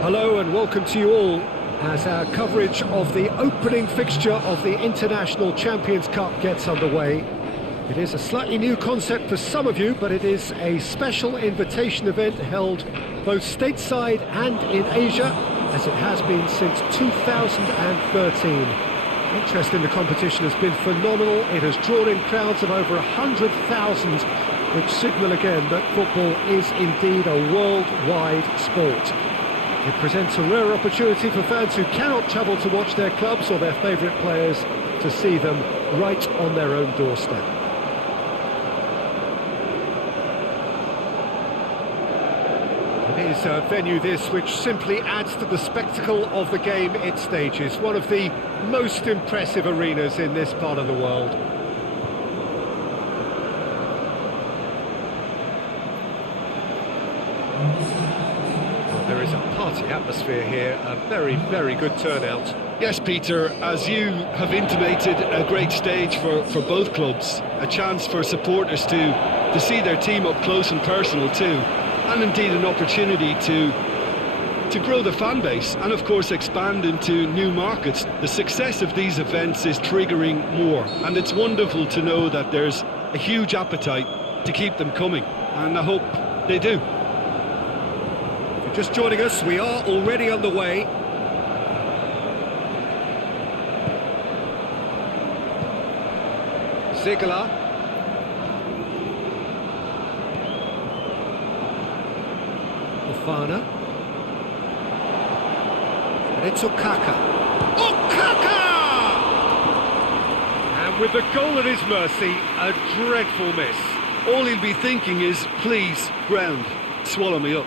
Hello and welcome to you all as our coverage of the opening fixture of the International Champions Cup gets underway. It is a slightly new concept for some of you, but it is a special invitation event held both stateside and in Asia, as it has been since 2013. Interest in the competition has been phenomenal. It has drawn in crowds of over 100,000, which signal again that football is indeed a worldwide sport. It presents a rare opportunity for fans who cannot travel to watch their clubs or their favourite players to see them right on their own doorstep. It is a venue this which simply adds to the spectacle of the game it stages, one of the most impressive arenas in this part of the world. There is a party atmosphere here, a very, very good turnout. Yes, Peter, as you have intimated, a great stage for both clubs. A chance for supporters to see their team up close and personal too. And indeed an opportunity to grow the fan base and of course expand into new markets. The success of these events is triggering more, and it's wonderful to know that there's a huge appetite to keep them coming, and I hope they do. If you're just joining us, we are already underway. Ziegler. Fofana. And it's Okaka. Okaka! And with the goal at his mercy, a dreadful miss. All he'll be thinking is, please, ground, swallow me up.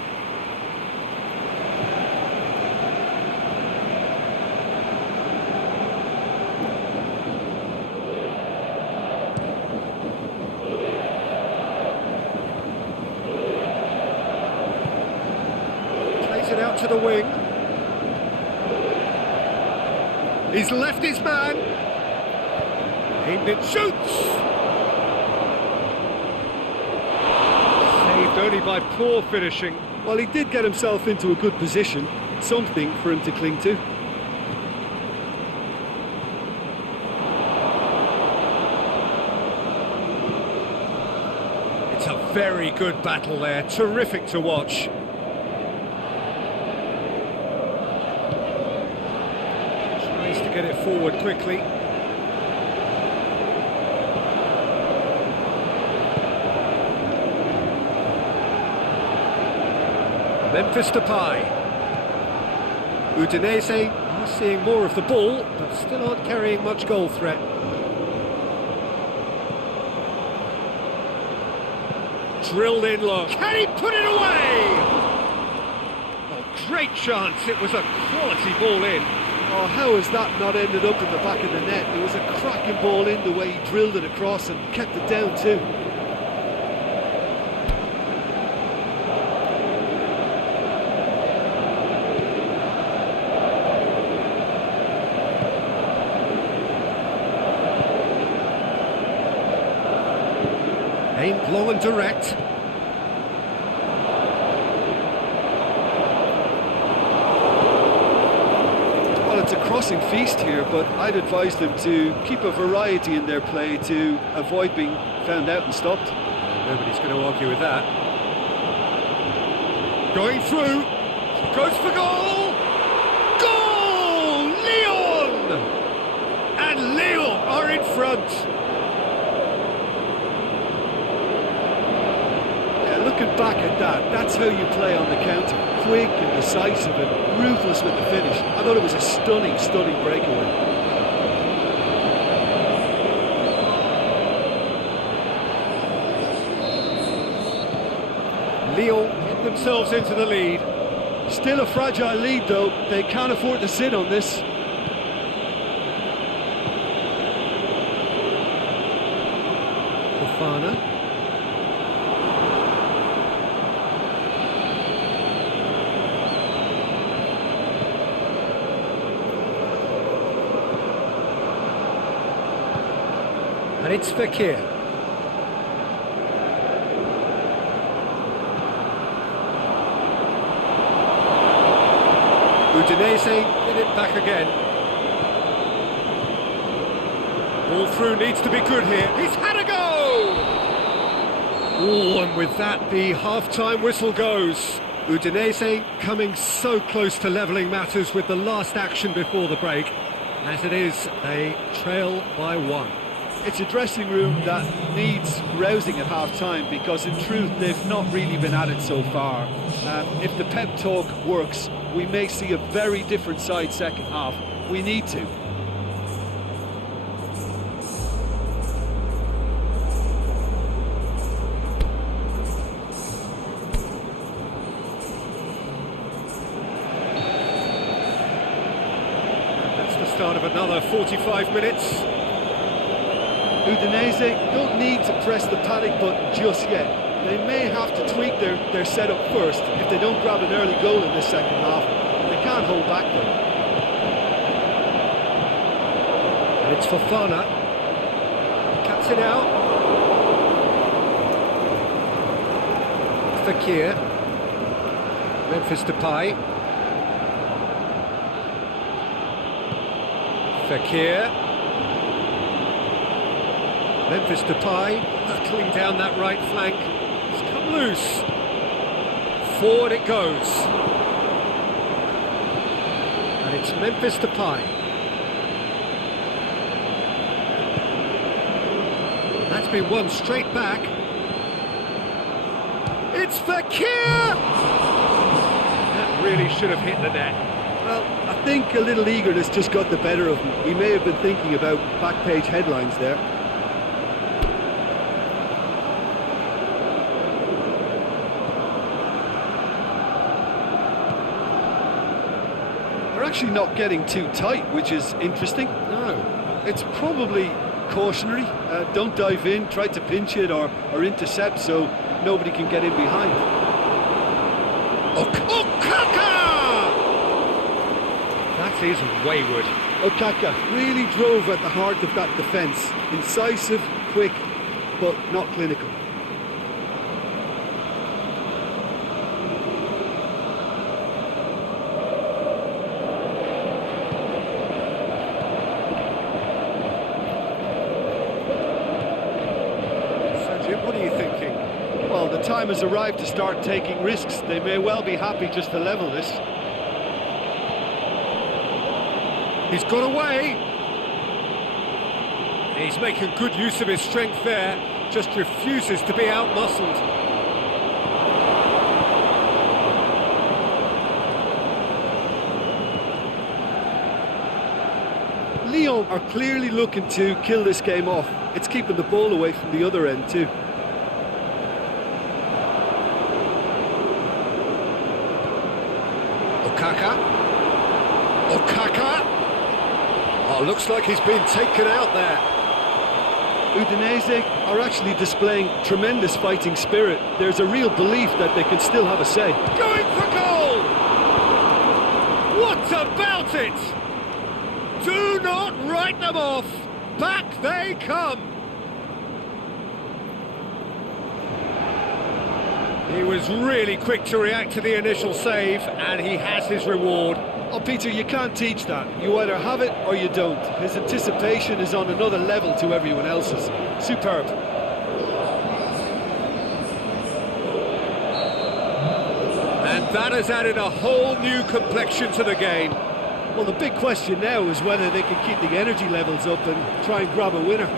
It out to the wing. He's left his man. Aimed it, shoots! Saved only by poor finishing. Well, he did get himself into a good position, something for him to cling to. It's a very good battle there, terrific to watch. To get it forward quickly. Memphis Depay. Udinese are seeing more of the ball, but still aren't carrying much goal threat. Drilled in low. Can he put it away? Oh, great chance. It was a quality ball in. Oh, how has that not ended up in the back of the net? It was a cracking ball in, the way he drilled it across and kept it down too. Aimed long and direct. It's a crossing feast here, but I'd advise them to keep a variety in their play to avoid being found out and stopped. Nobody's going to argue with that. Going through, goes for goal! Goal! Lyon! And Lyon are in front. Yeah, looking back at that, that's how you play on the counter. Quick and decisive and ruthless with the finish. I thought it was a stunning, stunning breakaway. Lyon get themselves into the lead. Still a fragile lead though, they can't afford to sit on this. Fofana. And it's Fekir. Udinese get it back again. Ball through needs to be good here. He's had a go! Oh, and with that, the half-time whistle goes. Udinese coming so close to levelling matters with the last action before the break. As it is, they trail by 1. It's a dressing room that needs rousing at half-time, because in truth they've not really been at it so far. If the pep talk works, we may see a very different side second half. We need to. That's the start of another 45 minutes. Udinese don't need to press the panic button just yet. They may have to tweak their setup first if they don't grab an early goal in this second half. They can't hold back though. And it's Fofana. Cuts it out. Fekir. Memphis Depay. Fekir. Memphis Depay hurtling down that right flank. It's come loose. Forward it goes. And it's Memphis Depay. That's been won straight back. It's Fekir! That really should have hit the net. Well, I think a little eagerness just got the better of him. He may have been thinking about back page headlines there. They're actually not getting too tight, which is interesting. No. It's probably cautionary. Don't dive in, try to pinch it or intercept so nobody can get in behind. Okaka! That is wayward. Okaka really drove at the heart of that defence. Incisive, quick, but not clinical. What are you thinking? Well, the time has arrived to start taking risks. They may well be happy just to level this. He's got away. He's making good use of his strength there. Just refuses to be out-muscled. Lyon are clearly looking to kill this game off. It's keeping the ball away from the other end too. Okaka. Oh, looks like he's been taken out there. Udinese are actually displaying tremendous fighting spirit. There's a real belief that they can still have a say. Going for goal! What about it? Do not write them off. Back they come. He was really quick to react to the initial save, and he has his reward. Oh, Peter, you can't teach that. You either have it or you don't. His anticipation is on another level to everyone else's. Superb. And that has added a whole new complexion to the game. Well, the big question now is whether they can keep the energy levels up and try and grab a winner.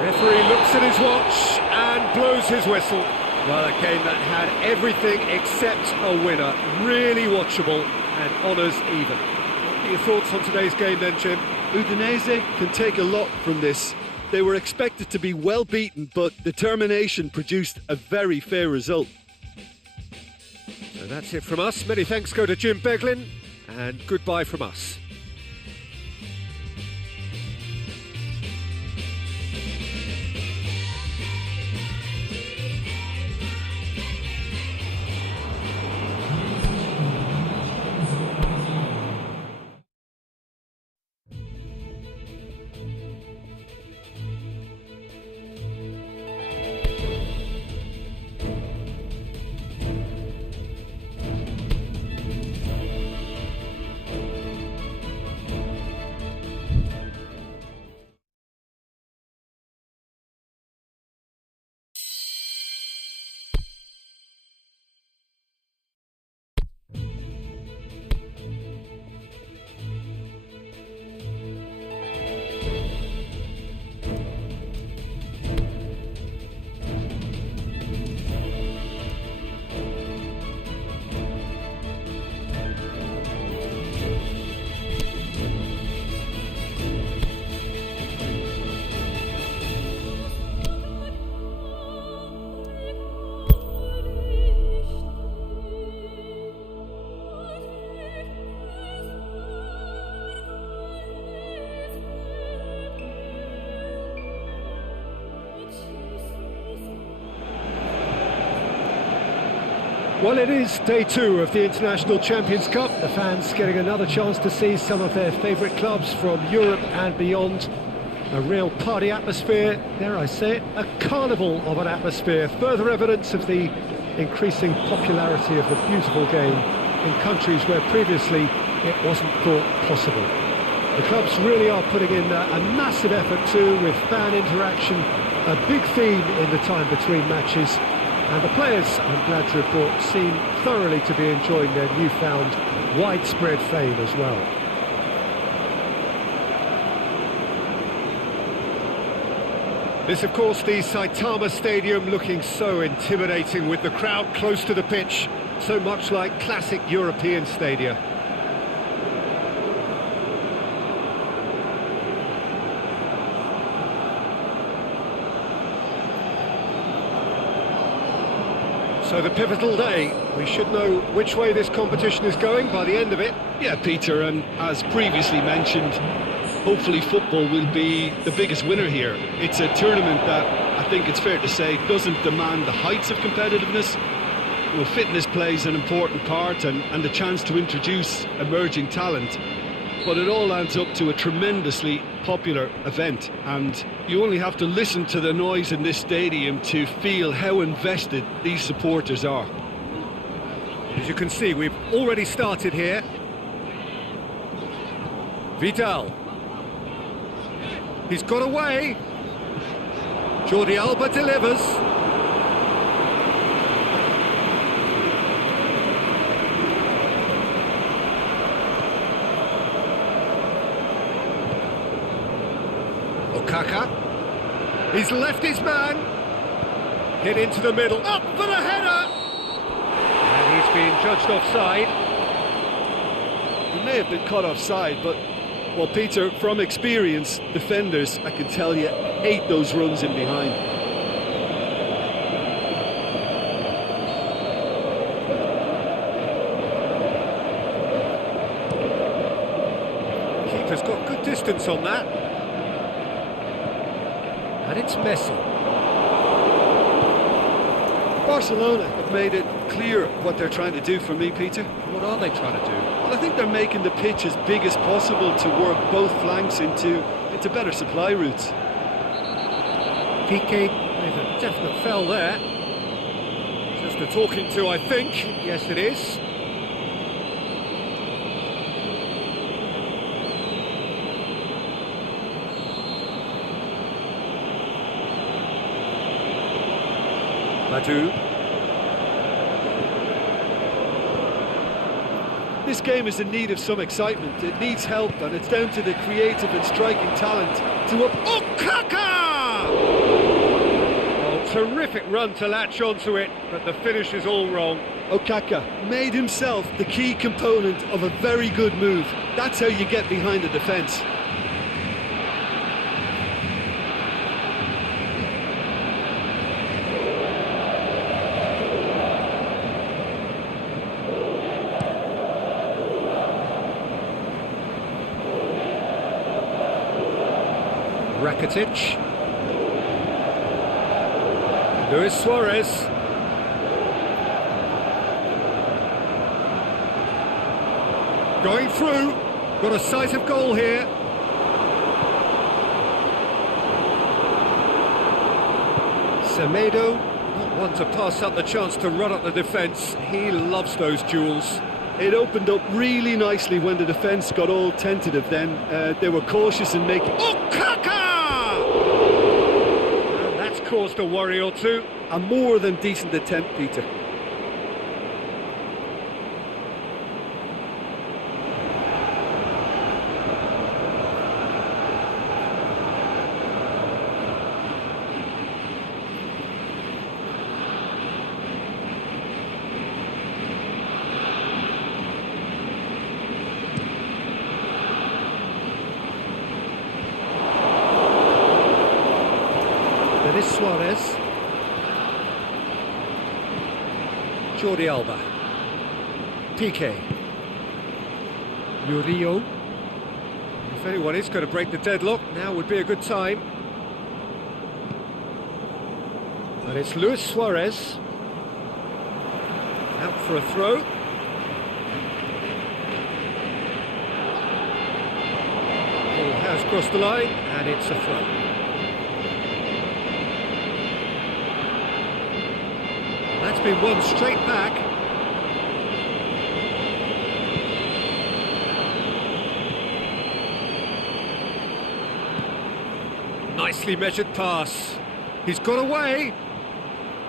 Referee looks at his watch and blows his whistle. Well, a game that had everything except a winner. Really watchable and honours even. What are your thoughts on today's game then, Jim? Udinese can take a lot from this. They were expected to be well beaten, but determination produced a very fair result. So that's it from us. Many thanks go to Jim Beglin, and goodbye from us. Well, it is day 2 of the International Champions Cup. The fans getting another chance to see some of their favourite clubs from Europe and beyond. A real party atmosphere, dare I say it, a carnival of an atmosphere. Further evidence of the increasing popularity of the beautiful game in countries where previously it wasn't thought possible. The clubs really are putting in a massive effort too, with fan interaction, a big theme in the time between matches. And the players, I'm glad to report, seem thoroughly to be enjoying their newfound widespread fame as well. This, of course, the Saitama Stadium, looking so intimidating with the crowd close to the pitch, so much like classic European stadia. So the pivotal day, we should know which way this competition is going by the end of it. Yeah, Peter, and as previously mentioned, hopefully football will be the biggest winner here. It's a tournament that, I think it's fair to say, doesn't demand the heights of competitiveness. You know, fitness plays an important part and the chance to introduce emerging talent. But it all adds up to a tremendously popular event, and you only have to listen to the noise in this stadium to feel how invested these supporters are. As you can see, we've already started here. Vidal. He's got away. Jordi Alba delivers. Okaka. He's left his man. Hit into the middle. Up for the header. And he's being judged offside. He may have been caught offside, but, well, Peter, from experience, defenders, I can tell you, hate those runs in behind. Keeper's got good distance on that. And it's Messi. Barcelona have made it clear what they're trying to do for me, Peter. What are they trying to do? Well, I think they're making the pitch as big as possible to work both flanks into better supply routes. Piqué, there's a definite foul there. Just a talking to, I think. Yes, it is. Badu. This game is in need of some excitement. It needs help, and it's down to the creative and striking talent to Okaka! Oh, terrific run to latch onto it, but the finish is all wrong. Okaka made himself the key component of a very good move. That's how you get behind the defence. Rakitic. Luis Suarez. Going through. Got a sight of goal here. Semedo, not one to pass up the chance to run up the defence. He loves those duels. It opened up really nicely when the defence got all tentative then. They were cautious in making... Okaka! And that's caused a worry or two. A more than decent attempt, Peter. Luis Suarez. Jordi Alba. Piqué. Murillo. If anyone is going to break the deadlock, now would be a good time. But it's Luis Suarez. Out for a throw. Ball has crossed the line, and it's a throw. That's been won straight back. Nicely measured pass. He's got away.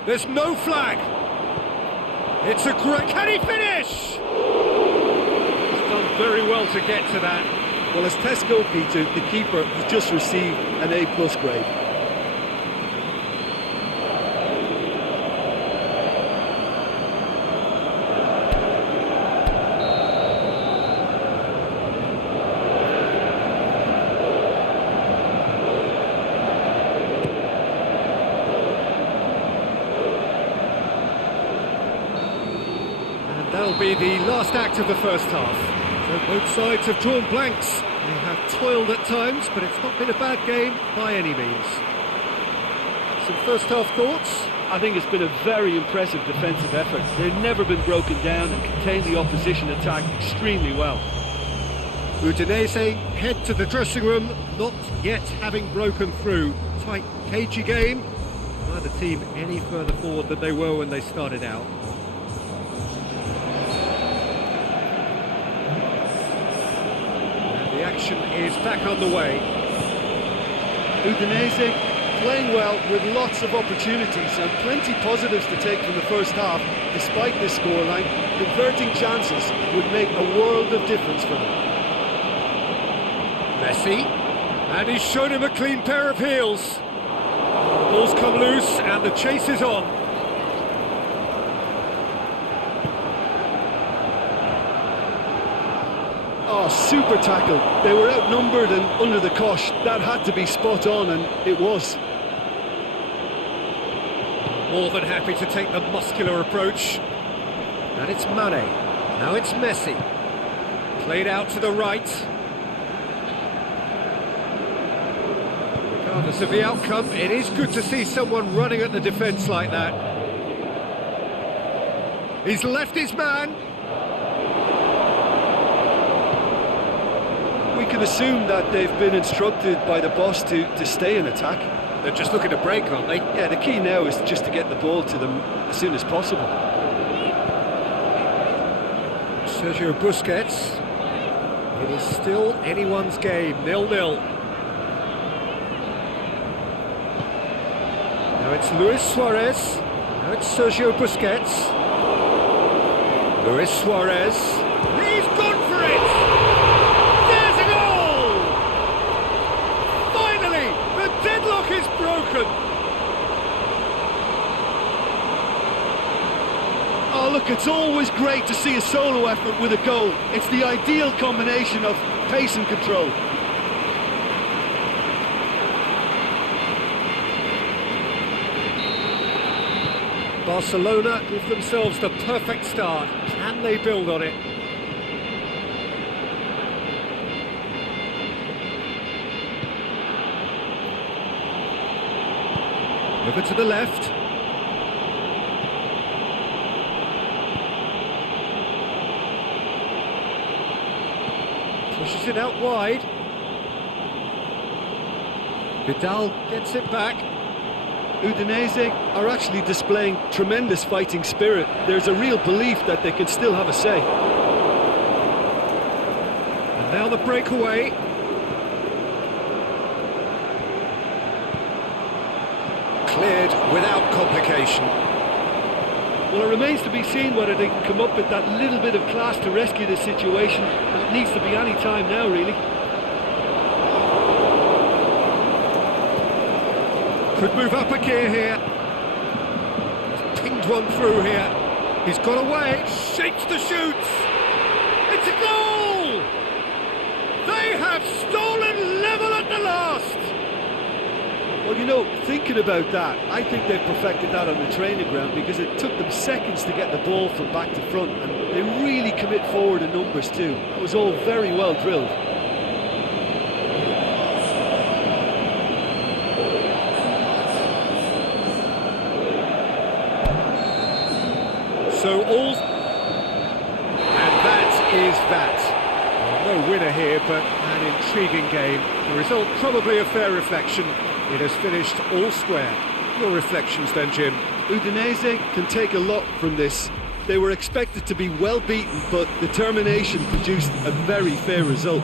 There's no flag. It's a great... Can he finish? He's done very well to get to that. Well, as test goalkeeper, the keeper has just received an A+ grade. That'll be the last act of the first half. So both sides have drawn blanks. They have toiled at times, but it's not been a bad game by any means. Some first half thoughts? I think it's been a very impressive defensive effort. They've never been broken down and contained the opposition attack extremely well. Udinese head to the dressing room, not yet having broken through. Tight, cagey game. Neither team any further forward than they were when they started out. The action is back underway. Udinese playing well with lots of opportunities and plenty positives to take from the first half. Despite this scoreline, converting chances would make a world of difference for them. Messi, and he's shown him a clean pair of heels. The ball's come loose and the chase is on. Oh, super tackle. They were outnumbered and under the cosh. That had to be spot on, and it was. More than happy to take the muscular approach. And it's Mane. Now it's Messi. Played out to the right. Regardless of the outcome, it is good to see someone running at the defence like that. He's left his man. We can assume that they've been instructed by the boss to stay in attack. They're just looking to break, aren't they? Yeah, the key now is just to get the ball to them as soon as possible. Sergio Busquets. It is still anyone's game, 0-0. Now it's Luis Suarez. Now it's Sergio Busquets. Luis Suarez. He's gone for it! There's a goal! Finally, the deadlock is broken. Oh, look, it's always great to see a solo effort with a goal. It's the ideal combination of pace and control. Barcelona give themselves the perfect start. Can they build on it? Over to the left. Pushes it out wide. Vidal gets it back. Udinese are actually displaying tremendous fighting spirit. There's a real belief that they can still have a say. And now the breakaway. Cleared without complication. Well, it remains to be seen whether they can come up with that little bit of class to rescue this situation. And it needs to be any time now, really. Could move up a gear here. He's pinged one through here. He's got away. Shakes the shoots. It's a goal! They have stolen level at the last. Well, you know, thinking about that, I think they've perfected that on the training ground because it took them seconds to get the ball from back to front, and they really commit forward in numbers too. That was all very well drilled. So all that. Well, no winner here, but an intriguing game. The result probably a fair reflection. It has finished all square. Your reflections then, Jim? Udinese can take a lot from this. They were expected to be well beaten, but determination produced a very fair result.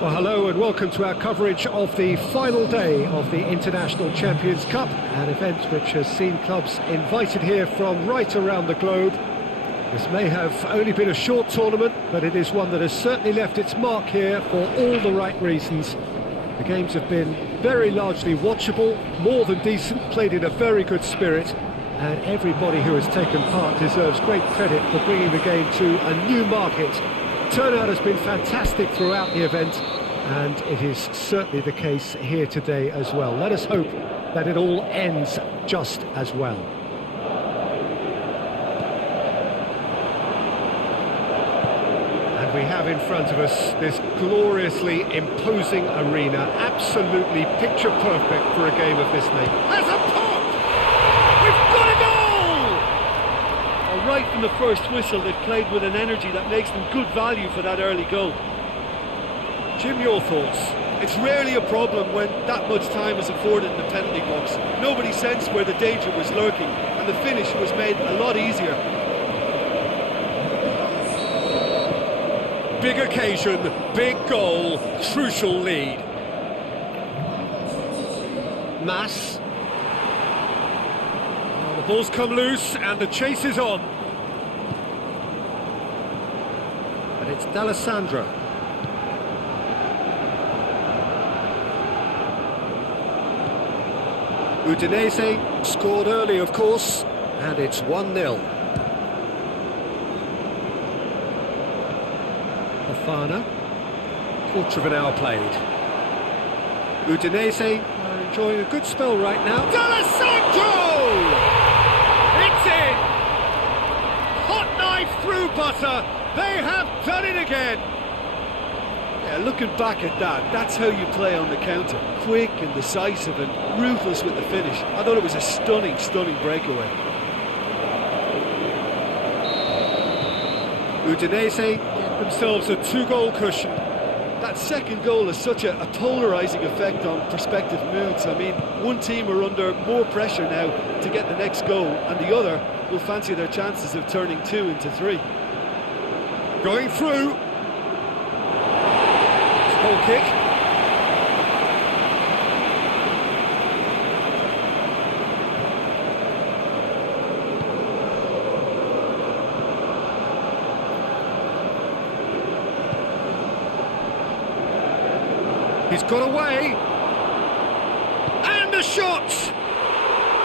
Well, hello and welcome to our coverage of the final day of the International Champions Cup, an event which has seen clubs invited here from right around the globe. This may have only been a short tournament, but it is one that has certainly left its mark here for all the right reasons. The games have been very largely watchable, more than decent, played in a very good spirit, and everybody who has taken part deserves great credit for bringing the game to a new market. Turnout has been fantastic throughout the event, and it is certainly the case here today as well. Let us hope that it all ends just as well. And we have in front of us this gloriously imposing arena, absolutely picture perfect for a game of this nature. Has a pop! We've got a goal! Right from the first whistle, they've played with an energy that makes them good value for that early goal. Jim, your thoughts? It's rarely a problem when that much time is afforded in the penalty box. Nobody sensed where the danger was lurking, and the finish was made a lot easier. Big occasion, big goal, crucial lead. Mass. Well, the ball's come loose and the chase is on. And it's D'Alessandro. Udinese scored early, of course, and it's 1-0. Fofana, quarter of an hour played. Udinese are enjoying a good spell right now. D'Alessandro! It's in! Hot knife through butter. They have done it again. Yeah, looking back at that, that's how you play on the counter. Quick and decisive and ruthless with the finish. I thought it was a stunning breakaway. Udinese get themselves a 2-goal cushion. That second goal has such a polarising effect on prospective moods. I mean, one team are under more pressure now to get the next goal, and the other will fancy their chances of turning 2 into 3. Going through. Goal kick. He's got away. And the shot!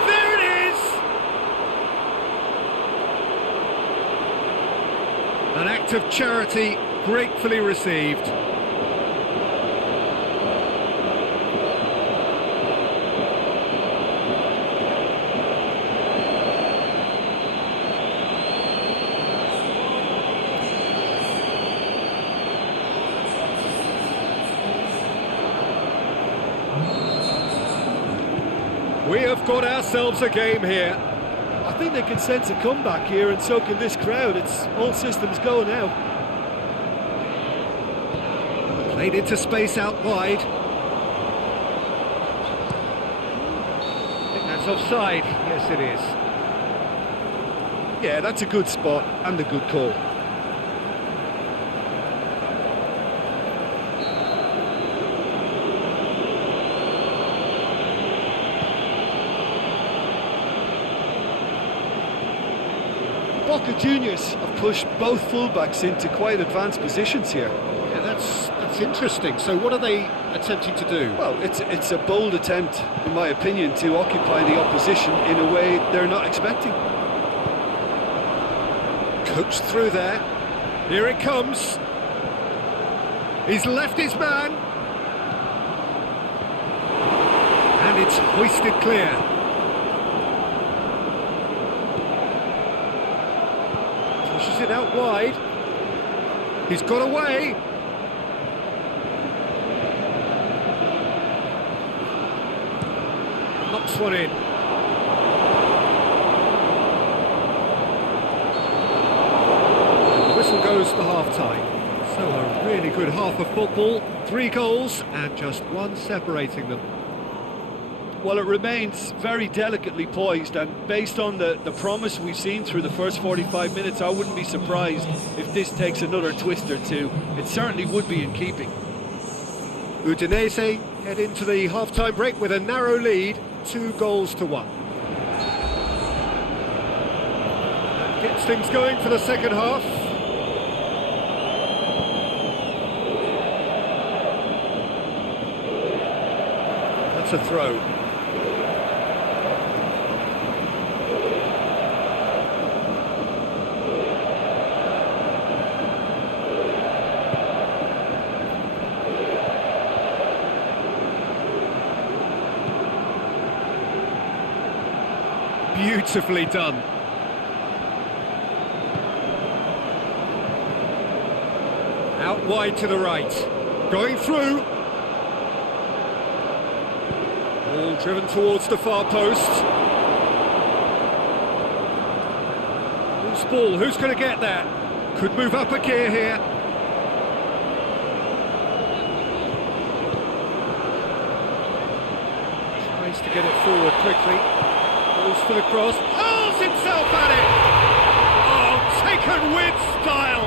There it is! An act of charity gratefully received. We have got ourselves a game here. I think they can sense a comeback here, and so can this crowd. It's all systems go now. Played into space out wide. I think that's It's offside. Yes, it is. Yeah, that's a good spot and a good call. Boca Juniors have pushed both fullbacks into quite advanced positions here. Yeah, that's interesting. So what are they attempting to do? Well, it's a bold attempt, in my opinion, to occupy the opposition in a way they're not expecting. Coached through there. Here it comes. He's left his man. And it's hoisted clear. Pushes it out wide. He's got away. Knocks one in. And the whistle goes for half-time. So a really good half of football. 3 goals and just one separating them. Well, it remains very delicately poised, and based on the promise we've seen through the first 45 minutes, I wouldn't be surprised if this takes another twist or two. It certainly would be in keeping. Udinese head into the half-time break with a narrow lead, 2-1. That gets things going for the second half. That's a throw. Beautifully done. Out wide to the right. Going through. Ball driven towards the far post. Loose ball, who's going to get that? Could move up a gear here. Tries to get it forward quickly. Goes for the cross, hurls himself at it! Oh, taken with style!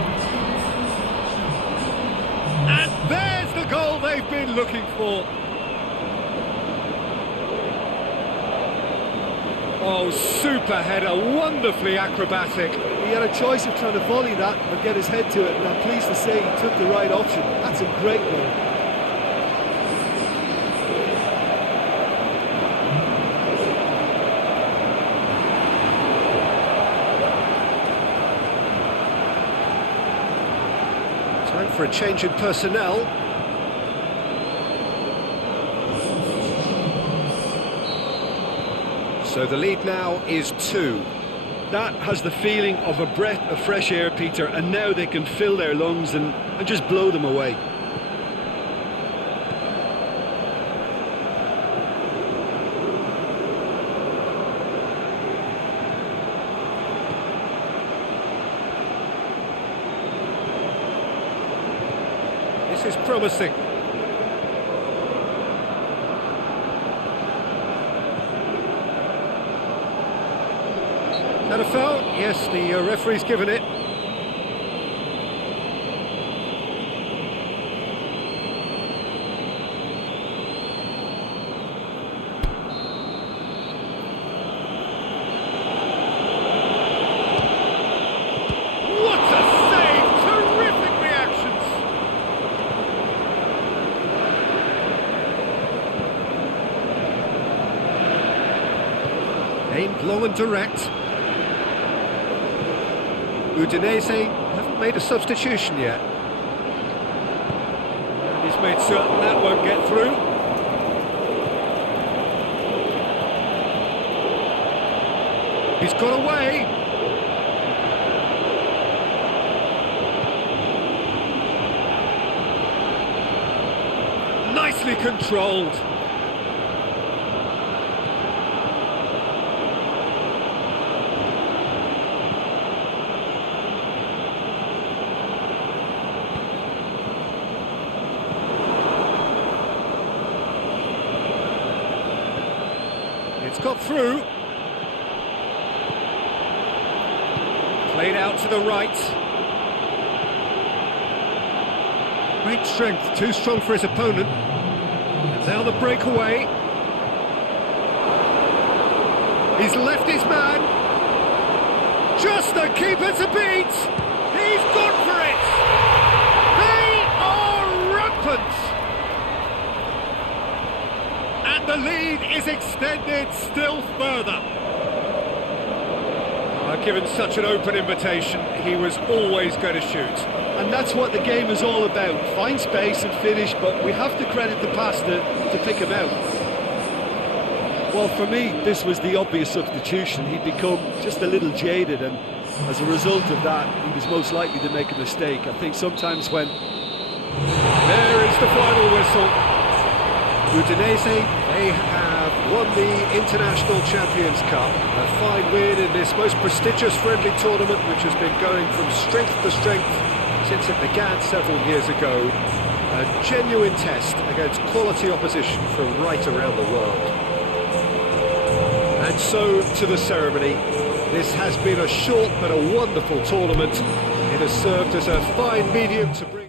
And there's the goal they've been looking for. Oh, super header, wonderfully acrobatic. He had a choice of trying to volley that or get his head to it, and I'm pleased to say he took the right option. That's a great goal. Time for a change in personnel. So the lead now is 2. That has the feeling of a breath of fresh air, Peter, and now they can fill their lungs and just blow them away. This is promising. Is that a foul? Yes, the referee's given it. What a save! Terrific reactions! Aimed long and direct. Udinese haven't made a substitution yet. And he's made certain that won't get through. He's got away. Nicely controlled. It's got through. Played out to the right. Great strength, too strong for his opponent. And now the breakaway. He's left his man. Just the keeper to beat. He's gone for it. They are rampant. And the lead is extended still further. Given such an open invitation, he was always going to shoot. And that's what the game is all about. Find space and finish, but we have to credit the pass to pick him out. Well, for me, this was the obvious substitution. He'd become just a little jaded, and as a result of that, he was most likely to make a mistake. I think sometimes when... There is the final whistle. Udinese, they have won the International Champions Cup. A fine win in this most prestigious friendly tournament, which has been going from strength to strength since it began several years ago. A genuine test against quality opposition from right around the world. And so to the ceremony. This has been a short but a wonderful tournament. It has served as a fine medium to bring...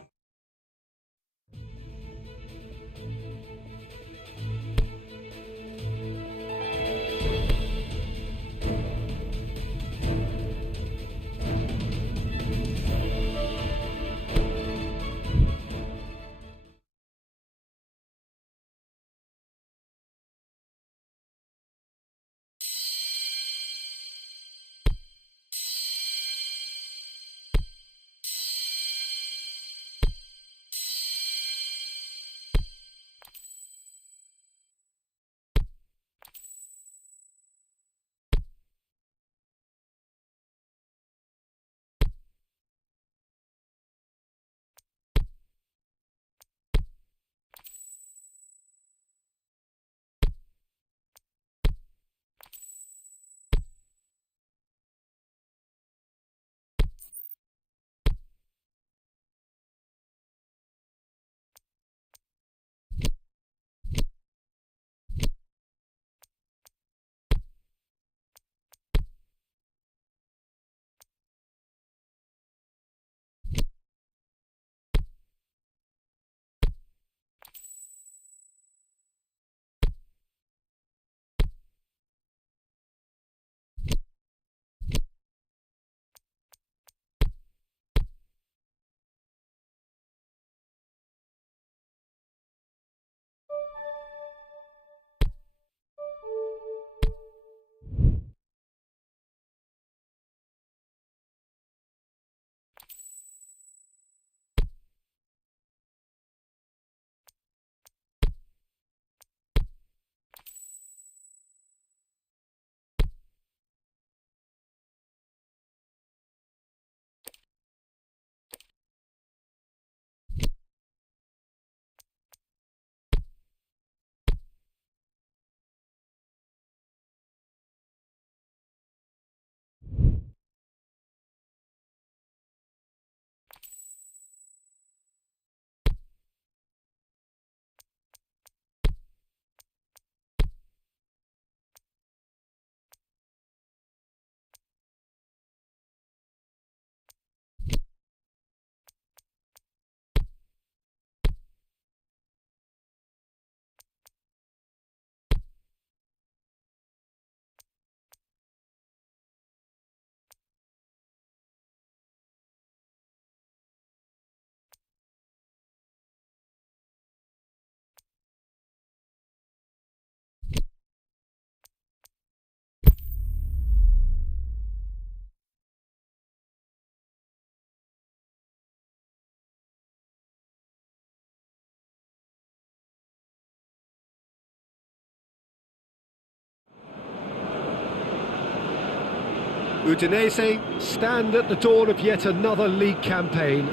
Udinese stand at the dawn of yet another league campaign.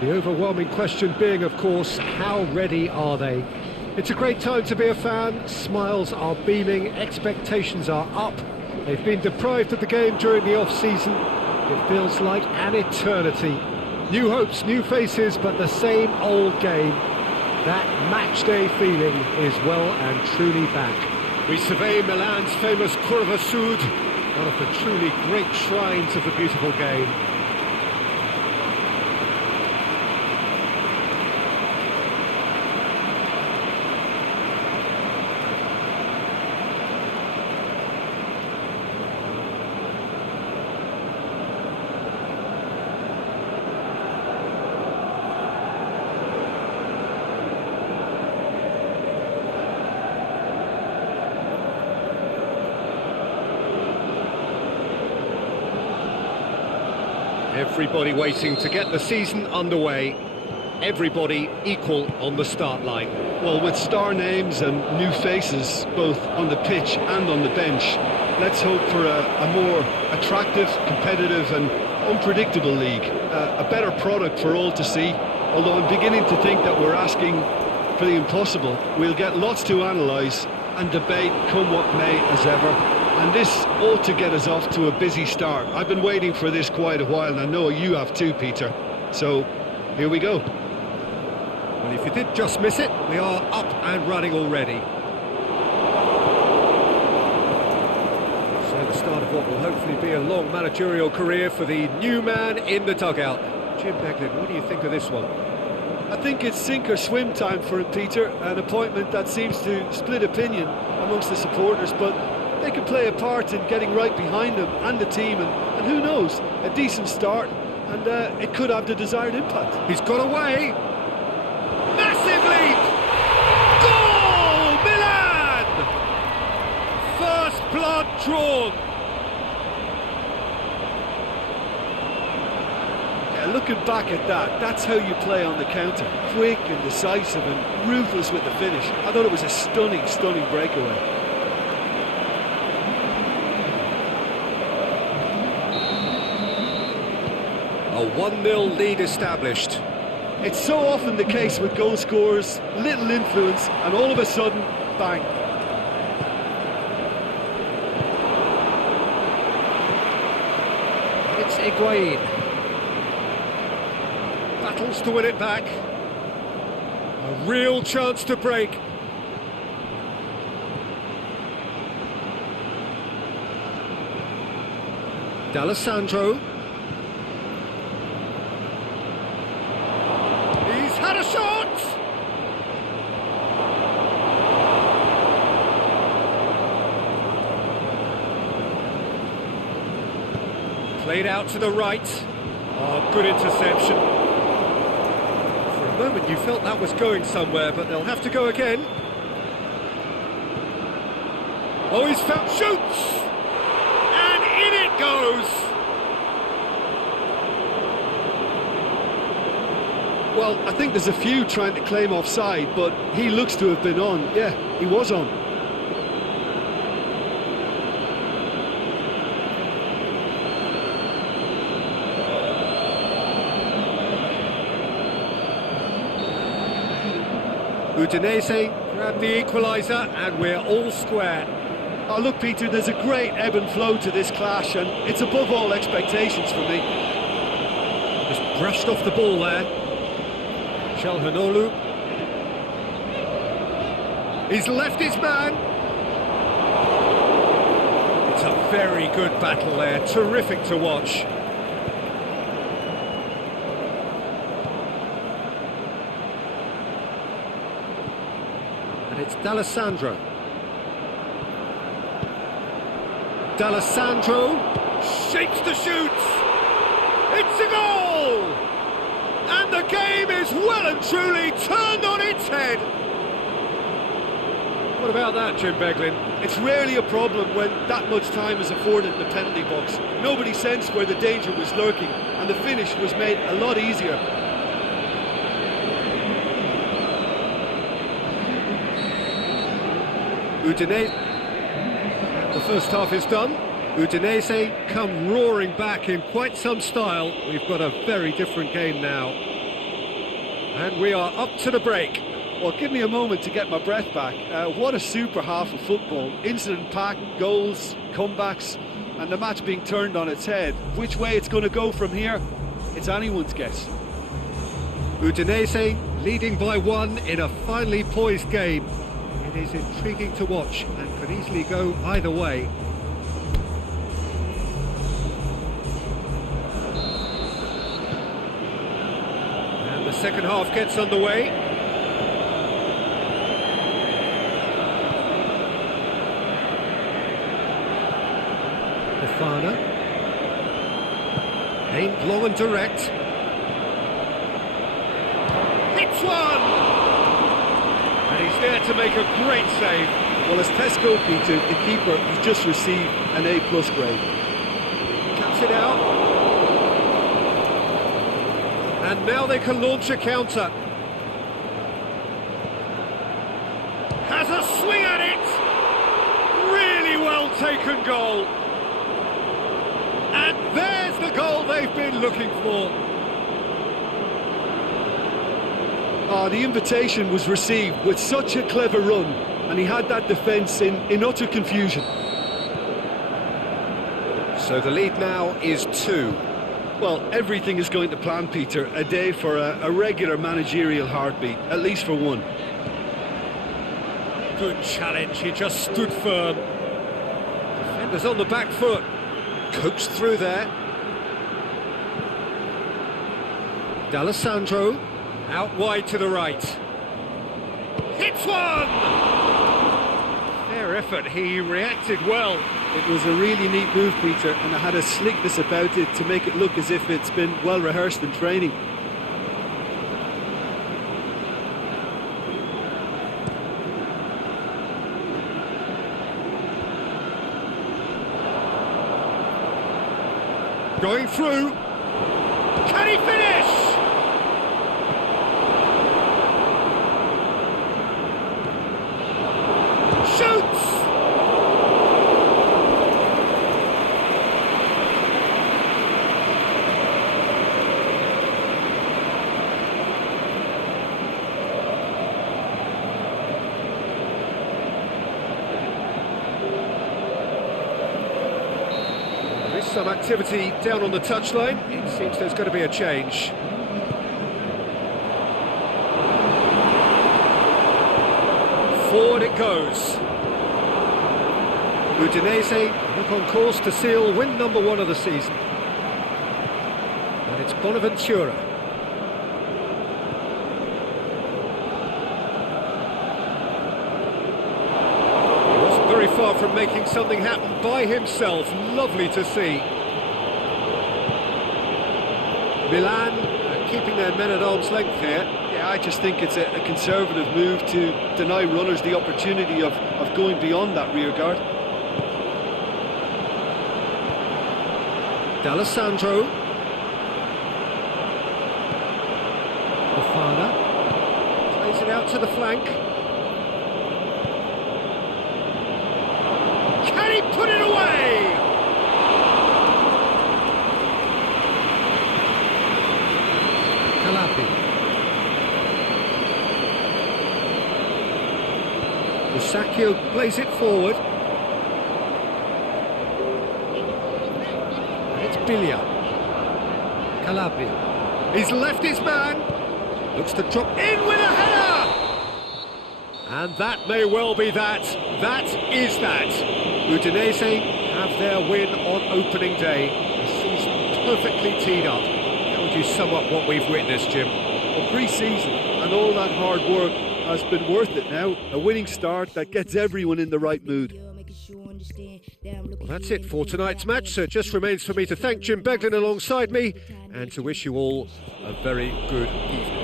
The overwhelming question being, of course, how ready are they? It's a great time to be a fan. Smiles are beaming, expectations are up. They've been deprived of the game during the off-season. It feels like an eternity. New hopes, new faces, but the same old game. That match day feeling is well and truly back. We survey Milan's famous Curva Sud, one of the truly great shrines of the beautiful game. Everybody waiting to get the season underway. Everybody equal on the start line. Well, with star names and new faces, both on the pitch and on the bench, let's hope for a more attractive, competitive and unpredictable league. A better product for all to see, although I'm beginning to think that we're asking for the impossible. We'll get lots to analyse and debate come what may as ever. And this ought to get us off to a busy start. I've been waiting for this quite a while, and I know you have too, Peter. So, here we go. Well, if you did just miss it, we are up and running already. So the start of what will hopefully be a long managerial career for the new man in the dugout. Jim Beckham, what do you think of this one? I think it's sink or swim time for him, Peter. An appointment that seems to split opinion amongst the supporters, but they could play a part in getting right behind him and the team, and who knows, a decent start, and it could have the desired impact. He's got away. Massive leap! Goal! Milan! First blood drawn. Yeah, looking back at that, that's how you play on the counter. Quick and decisive and ruthless with the finish. I thought it was a stunning, stunning breakaway. A 1-0 lead established. It's so often the case with goal scorers, little influence, and all of a sudden, bang. It's Higuain. Battles to win it back. A real chance to break. D'Alessandro. Had a shot! Played out to the right. Oh, good interception. For a moment you felt that was going somewhere, but they'll have to go again. Oh, he's found... shoots! And in it goes! Well, I think there's a few trying to claim offside, but he looks to have been on. Yeah, he was on. Udinese grabbed the equaliser, and we're all square. Oh, look, Peter, there's a great ebb and flow to this clash, and it's above all expectations for me. Just brushed off the ball there. Çalhanoğlu. He's left his man. It's a very good battle there, terrific to watch. And it's D'Alessandro. D'Alessandro shapes the shoots. It's a goal! And the game is well and truly turned on its head. What about that, Jim Beglin? It's rarely a problem when that much time is afforded in the penalty box. Nobody sensed where the danger was lurking, and the finish was made a lot easier. Udinese. The first half is done. Udinese come roaring back in quite some style. We've got a very different game now. And we are up to the break. Well, give me a moment to get my breath back. What a super half of football. Incident-packed, goals, comebacks, and the match being turned on its head. Which way it's going to go from here, it's anyone's guess. Udinese leading by 1 in a finely poised game. It is intriguing to watch and Could easily go either way. And the second half gets underway. Fofana. Aimed long and direct. Hits one! And he's there to make a great save. Well, as Tesco, Peter, the keeper, he's just received an A+ grade. Cuts it out. And now they can launch a counter. Has a swing at it! Really well taken goal. And there's the goal they've been looking for. The invitation was received with such a clever run, and he had that defence in utter confusion. So the lead now is 2. Well, everything is going to plan, Peter. A day for a regular managerial heartbeat, at least for one. Good challenge, he just stood firm. Defenders on the back foot. Coaxed through there. D'Alessandro, out wide to the right. Hits one! Fair effort, he reacted well. It was a really neat move, Peter, and it had a slickness about it to make it look as if it's been well rehearsed in training. Going through. Can he finish? Shoots! There is some activity down on the touchline. It seems there's going to be a change. Forward it goes. Udinese look on course to seal win number 1 of the season. And it's Bonaventura. He wasn't very far from making something happen by himself. Lovely to see. Milan keeping their men at arm's length here. Yeah, I just think it's a conservative move to deny runners the opportunity of going beyond that rear guard. D'Alessandro. Fofana. Plays it out to the flank. Can he put it away? Calapi. Sakio plays it forward. It's Biglia. Calabria. He's left his man. Looks to drop in with a header. And that may well be that. That is that. Udinese have their win on opening day. The season perfectly teed up. How would you sum up what we've witnessed, Jim? Well, pre-season and all that hard work has been worth it now. A winning start that gets everyone in the right mood. Well, that's it for tonight's match. So it just remains for me to thank Jim Beglin alongside me and to wish you all a very good evening.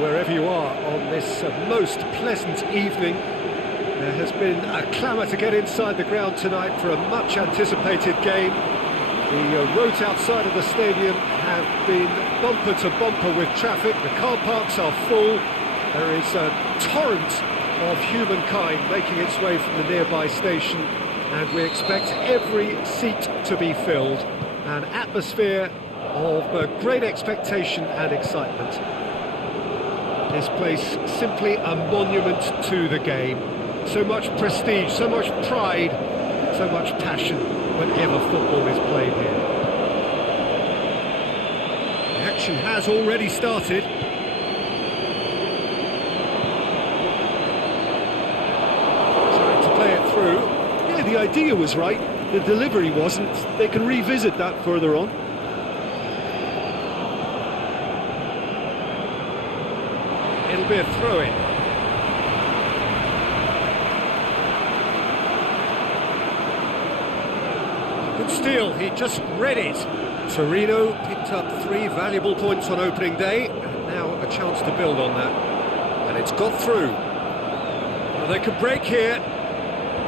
wherever you are on this most pleasant evening. There has been a clamour to get inside the ground tonight for a much anticipated game. The roads outside of the stadium have been bumper to bumper with traffic. The car parks are full. There is a torrent of humankind making its way from the nearby station, and we expect every seat to be filled. An atmosphere of great expectation and excitement. This place simply a monument to the game. So much prestige, so much pride, so much passion whenever football is played here. The action has already started. Trying to play it through. Yeah, the idea was right. The delivery wasn't. They can revisit that further on. It'll be a throw-in. Good steal, he just read it. Torino picked up 3 valuable points on opening day, and now a chance to build on that. And it's got through. Well, they could break here.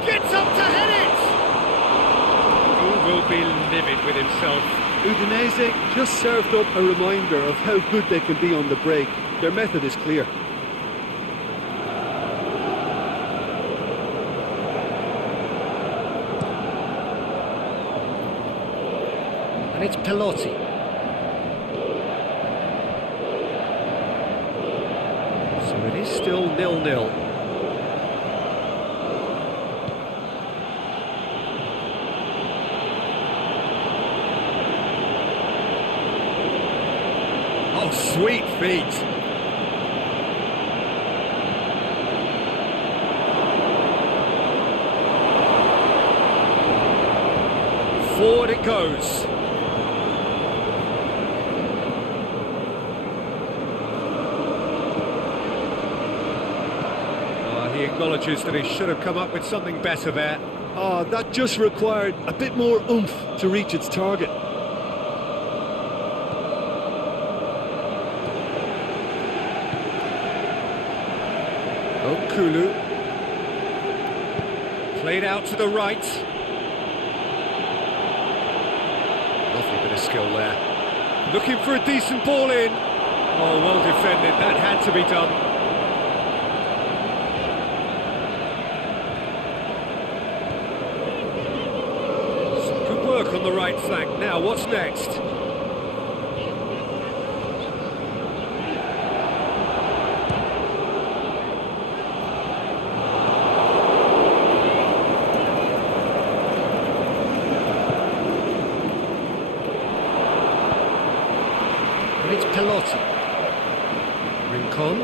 Gets up to head it! He will be livid with himself. Udinese just served up a reminder of how good they can be on the break. Their method is clear. And it's Pelotti. So it is still 0-0. Oh, sweet feet. Forward it goes. He acknowledges that he should have come up with something better there. That just required a bit more oomph to reach its target. Kulu. Played out to the right. Lovely bit of skill there. Looking for a decent ball in. Oh, well defended. That had to be done. Some good work on the right flank. Now, what's next? It's Pelotti. Rincon.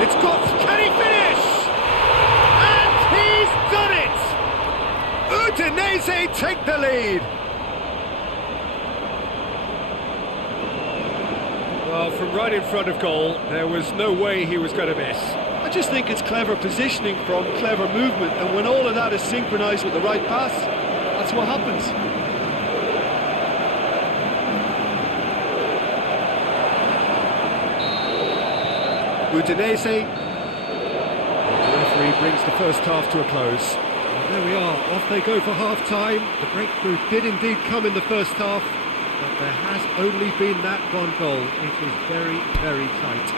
It's got... Can he finish? And he's done it! Udinese take the lead. Well, from right in front of goal, there was no way he was going to miss. I just think it's clever positioning from clever movement, and when all of that is synchronised with the right pass, that's what happens. Udinese. The referee brings the first half to a close. And there we are, off they go for half-time. The breakthrough did indeed come in the first half, but there has only been that one goal. It is very, very tight.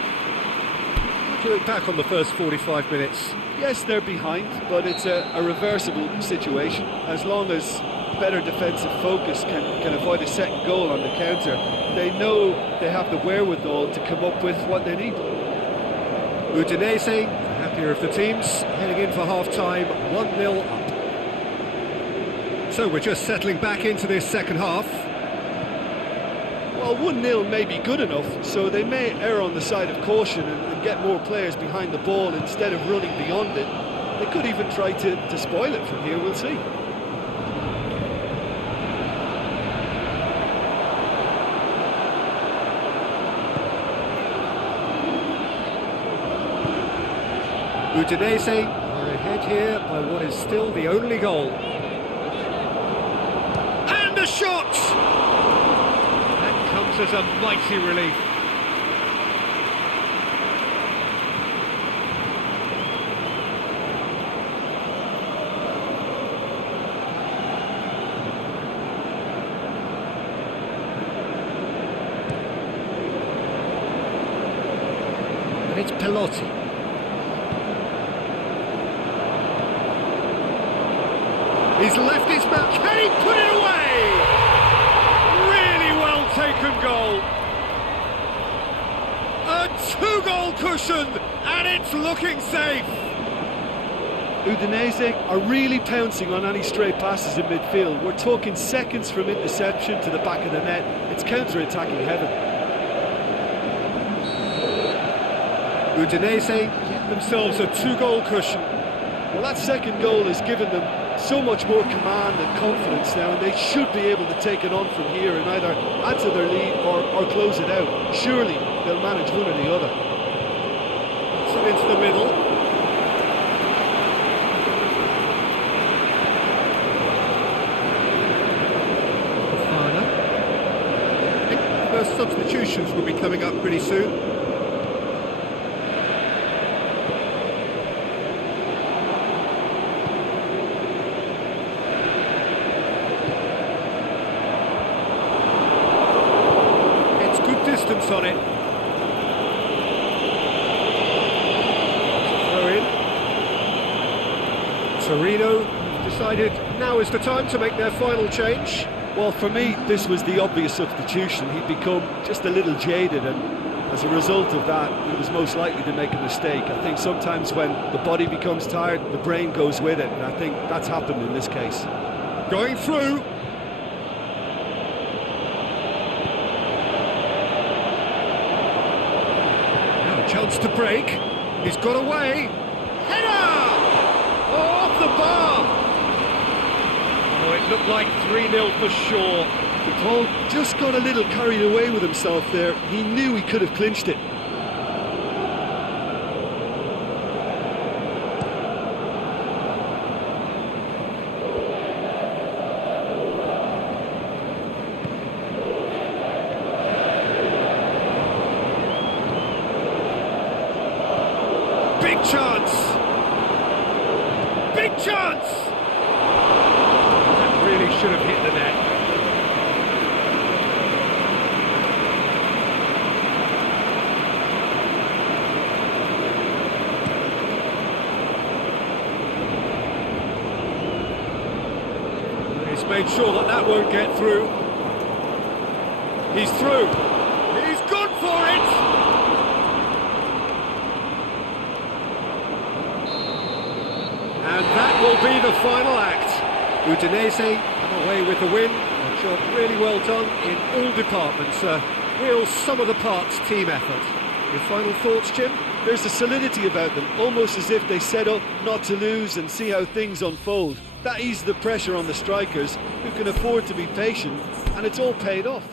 What do you look back on the first 45 minutes? Yes, they're behind, but it's a reversible situation. As long as better defensive focus can avoid a second goal on the counter, they know they have the wherewithal to come up with what they need. Udinese, the happier of the teams, heading in for half-time, 1-0 up. So we're just settling back into this second half. Well, 1-0 may be good enough, so they may err on the side of caution and get more players behind the ball instead of running beyond it. They could even try to spoil it from here, we'll see. Udinese are ahead here by what is still the only goal. And a shot! That comes as a mighty relief. And it's Pelotti. He's left his man. Can he put it away? Really well taken goal. A 2-goal cushion, and it's looking safe. Udinese are really pouncing on any stray passes in midfield. We're talking seconds from interception to the back of the net. It's counter-attacking heaven. Udinese get themselves a 2-goal cushion. Well, that second goal has given them so much more command and confidence now, and they should be able to take it on from here and either add to their lead or close it out. Surely they'll manage one or the other. So into the middle. Fana. I think the first substitutions will be coming up pretty soon. Distance on it. Throw in. Torino have decided now is the time to make their final change. Well, for me, this was the obvious substitution. He'd become just a little jaded, and as a result of that, he was most likely to make a mistake. I think sometimes when the body becomes tired, the brain goes with it, and I think that's happened in this case. Going through. Chance to break. He's got away. Header! Oh, off the bar. Oh, it looked like 3-0 for sure. The ball just got a little carried away with himself there. He knew he could have clinched it. Big chance! Big chance! That really should have hit the net. He's made sure that that won't get through. He's through. He's gone for it! And that will be the final act. Udinese come away with the win. A job really well done in all departments. A real sum-of-the-parts team effort. Your final thoughts, Jim? There's a solidity about them, almost as if they set up not to lose and see how things unfold. That eases the pressure on the strikers, who can afford to be patient, and it's all paid off.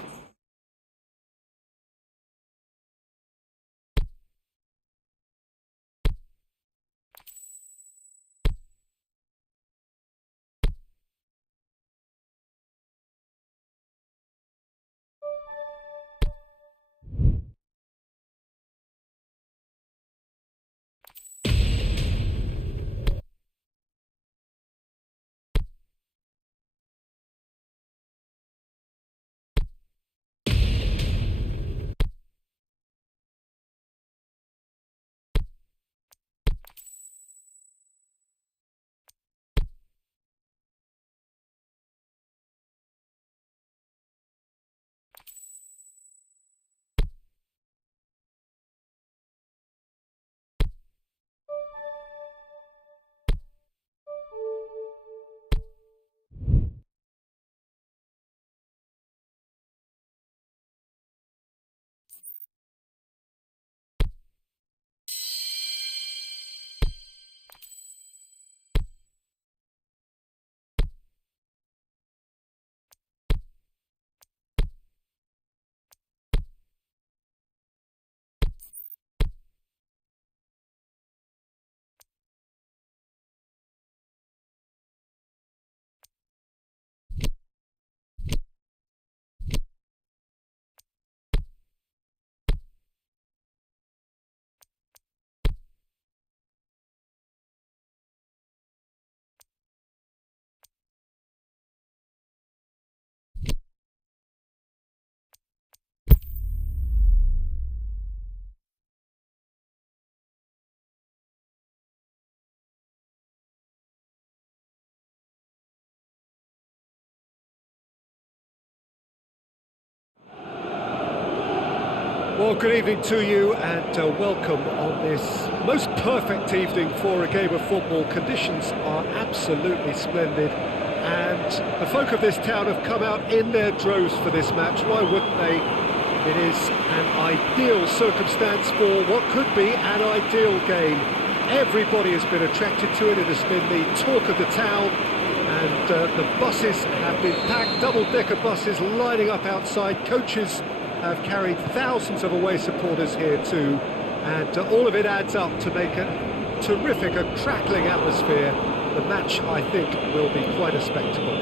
Well, good evening to you and welcome on this most perfect evening for a game of football. Conditions are absolutely splendid and the folk of this town have come out in their droves for this match. Why wouldn't they? It is an ideal circumstance for what could be an ideal game. Everybody has been attracted to it. It has been the talk of the town, and the buses have been packed, double-decker buses lining up outside. Coaches have carried thousands of away supporters here too, and all of it adds up to make a terrific, a crackling atmosphere. The match, I think, will be quite a spectacle.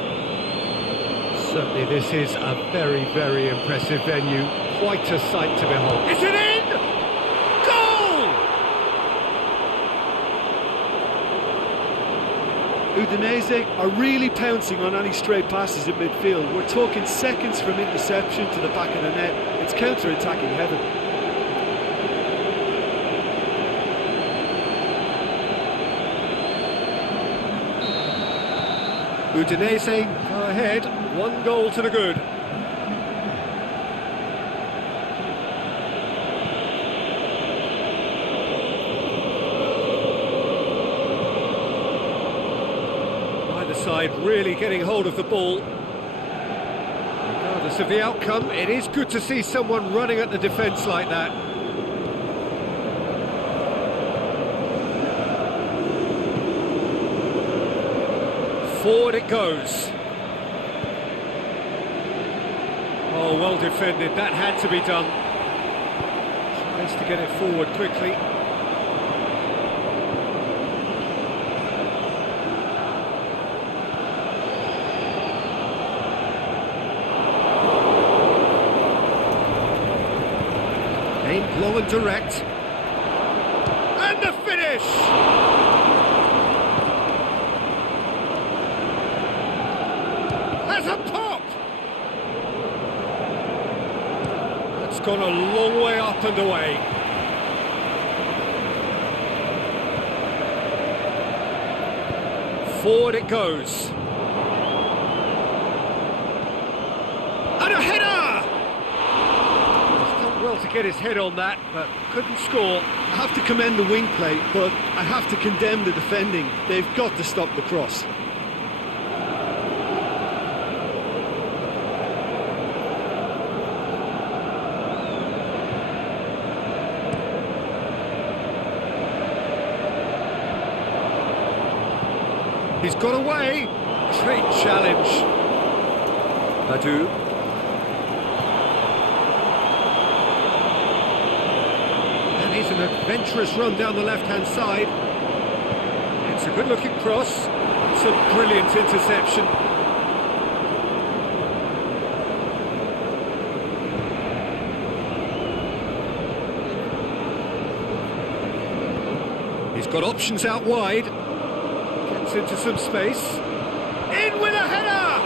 Certainly this is a very, very impressive venue. Quite a sight to behold. Is it in? Goal! Udinese are really pouncing on any stray passes in midfield. We're talking seconds from interception to the back of the net. It's counter-attacking heaven. Udinese go ahead, 1 goal to the good. Either side really getting hold of the ball. Regardless of the outcome, it is good to see someone running at the defence like that. Forward it goes. Oh, well defended. That had to be done. Tries to get it forward quickly. Aimed long and direct. And the finish! A pop! That's gone a long way up and away. Forward it goes. And a header! He's done well to get his head on that, but couldn't score. I have to commend the wing play, but I have to condemn the defending. They've got to stop the cross. He's got away. Great challenge. Badu. And he's an adventurous run down the left-hand side. It's a good-looking cross. It's a brilliant interception. He's got options out wide. Into some space. In with a header!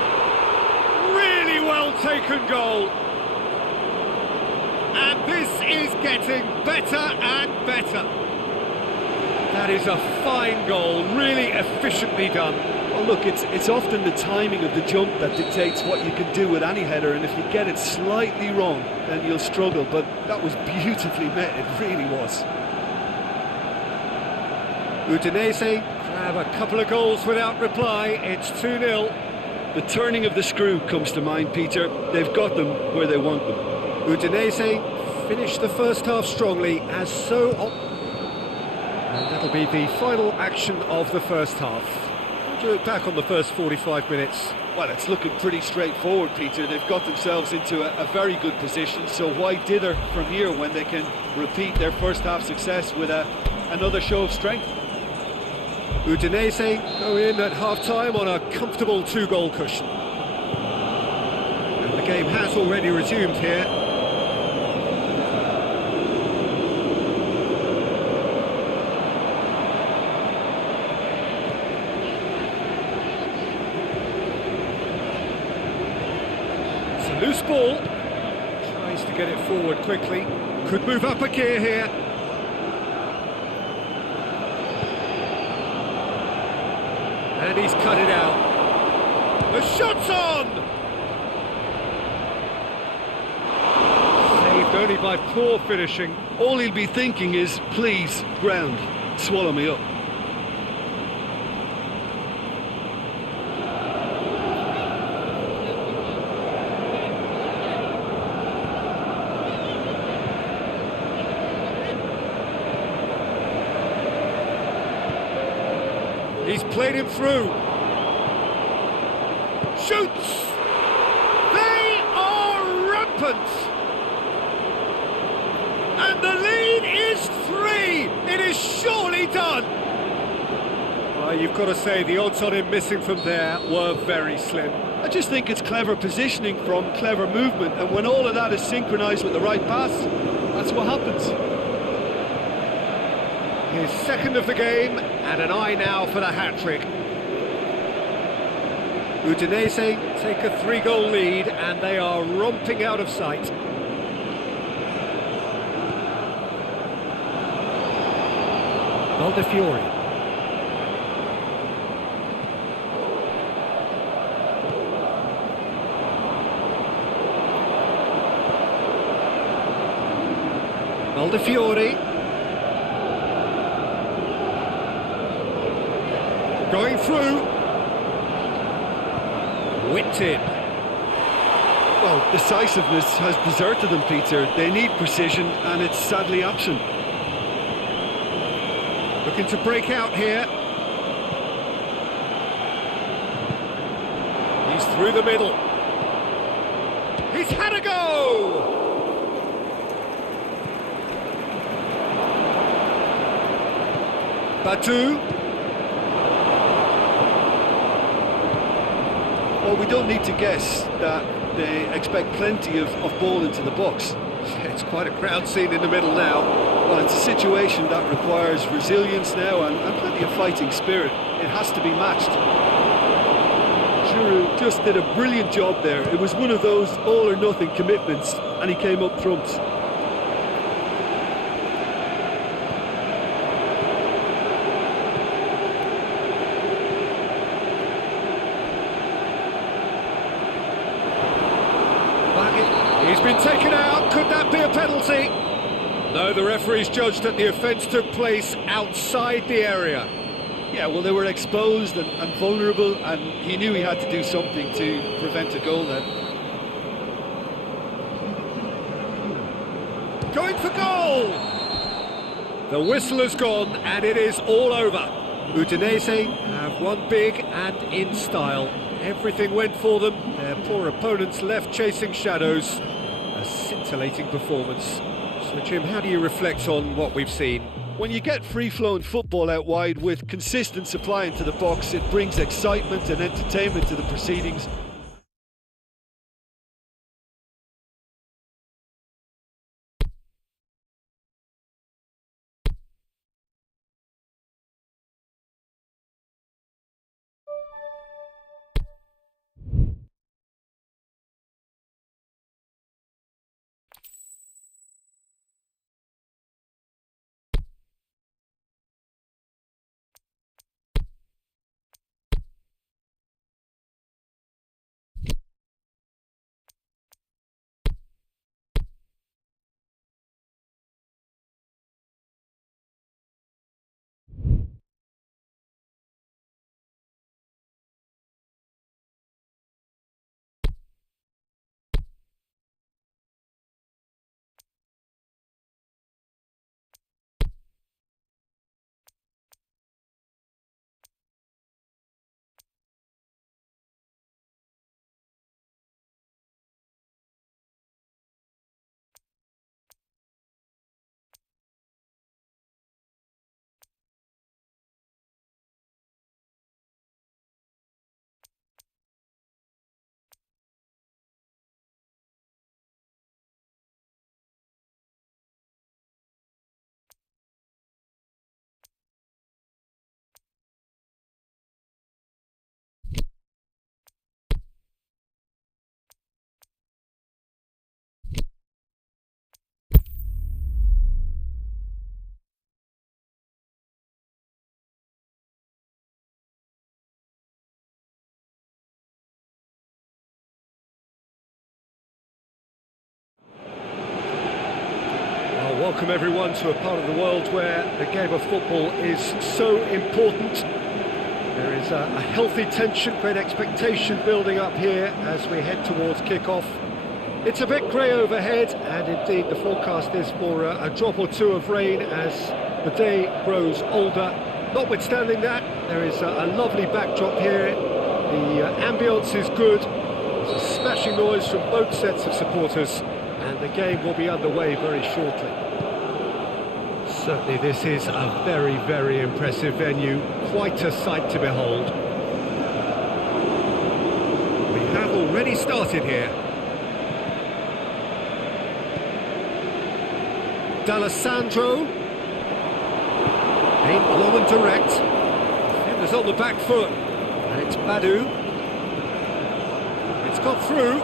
Really well taken goal. And this is getting better and better. That is a fine goal, really efficiently done. Well, look, it's often the timing of the jump that dictates what you can do with any header, and if you get it slightly wrong, then you'll struggle. But that was beautifully met, it really was. Udinese have a couple of goals without reply. It's 2-0. The turning of the screw comes to mind, Peter. They've got them where they want them. Udinese finished the first half strongly, as so... And that'll be the final action of the first half. How do you look back on the first 45 minutes? Well, it's looking pretty straightforward, Peter. They've got themselves into a very good position, so why dither from here when they can repeat their first half success with another show of strength? Udinese go in at half-time on a comfortable 2-goal cushion. And the game has already resumed here. It's a loose ball. Tries to get it forward quickly. Could move up a gear here. And he's cut it out. The shot's on! Saved only by poor finishing. All he'll be thinking is, please, ground, swallow me up. He's played him through. Shoots! They are rampant! And the lead is 3! It is surely done! Well, you've got to say, the odds on him missing from there were very slim. I just think it's clever positioning from clever movement, and when all of that is synchronised with the right pass, that's what happens. His second of the game, and an eye now for the hat-trick. Udinese take a 3-goal lead, and they are romping out of sight. Aldefiori. Aldefiori. Going through. Whipped in. Well, decisiveness has deserted them, Peter. They need precision, and it's sadly absent. Looking to break out here. He's through the middle. He's had a go! Batu. Well, we don't need to guess that they expect plenty of ball into the box. It's quite a crowd scene in the middle now. Well, it's a situation that requires resilience now and plenty of fighting spirit. It has to be matched. Giroud just did a brilliant job there. It was one of those all-or-nothing commitments, and he came up trumps. He's been taken out. Could that be a penalty? No, the referee's judged that the offence took place outside the area. Yeah, well, they were exposed and vulnerable, and he knew he had to do something to prevent a goal then. Going for goal! The whistle has gone, and it is all over. Udinese have won big and in style. Everything went for them. Their poor opponents left chasing shadows. A scintillating performance. So, Jim, how do you reflect on what we've seen? When you get free-flowing football out wide with consistent supply into the box, it brings excitement and entertainment to the proceedings. welcome everyone to a part of the world where the game of football is so important. There is a healthy tension, great expectation building up here as we head towards kick-off. It's a bit grey overhead, and indeed the forecast is for a drop or two of rain as the day grows older. Notwithstanding that, there is a lovely backdrop here. The ambience is good. There's a smashing noise from both sets of supporters, and the game will be underway very shortly. Certainly this is a very, very impressive venue. Quite a sight to behold. We have already started here. D'Alessandro. Aimed low and direct. Defenders on the back foot. And it's Badu. It's got through.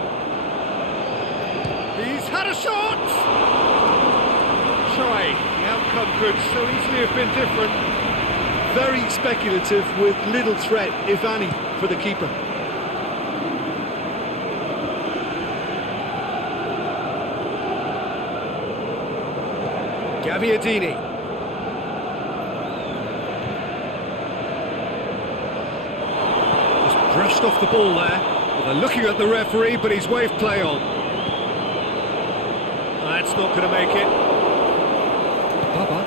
He's had a shot! Try. The outcome could so easily have been different. Very speculative with little threat, if any, for the keeper. Gaviadini. Just brushed off the ball there. Well, they're looking at the referee, but he's waved play on. That's not going to make it. Baba.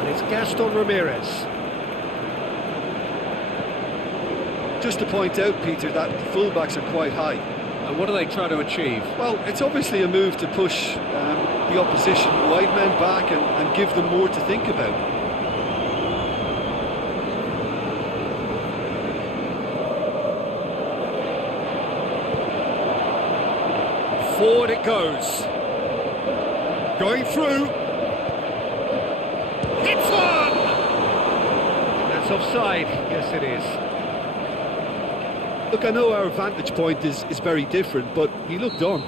And it's Gaston Ramirez. Just to point out, Peter, that the fullbacks are quite high. And what are they trying to achieve? Well, it's obviously a move to push the opposition wide men back and give them more to think about. Forward it goes. Going through. Hits one! That's offside. Yes, it is. Look, I know our vantage point is very different, but he looked on.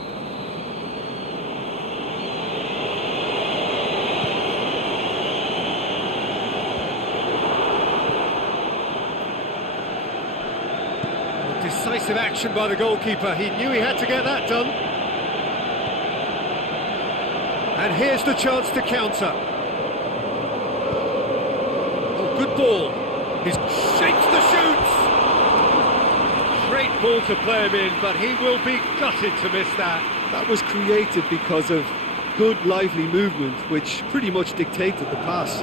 Decisive action by the goalkeeper. He knew he had to get that done. And here's the chance to counter. Oh, good ball. He shakes the shoots. Great ball to play him in, but he will be gutted to miss that. That was created because of good, lively movement, which pretty much dictated the pass.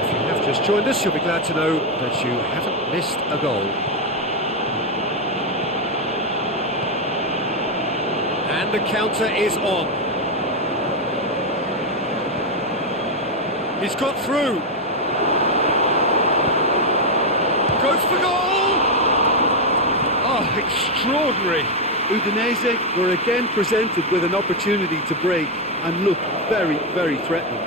If you have just joined us, you'll be glad to know that you haven't missed a goal. And the counter is on. He's got through. Goes for goal! Oh, extraordinary. Udinese were again presented with an opportunity to break and look very, very threatening.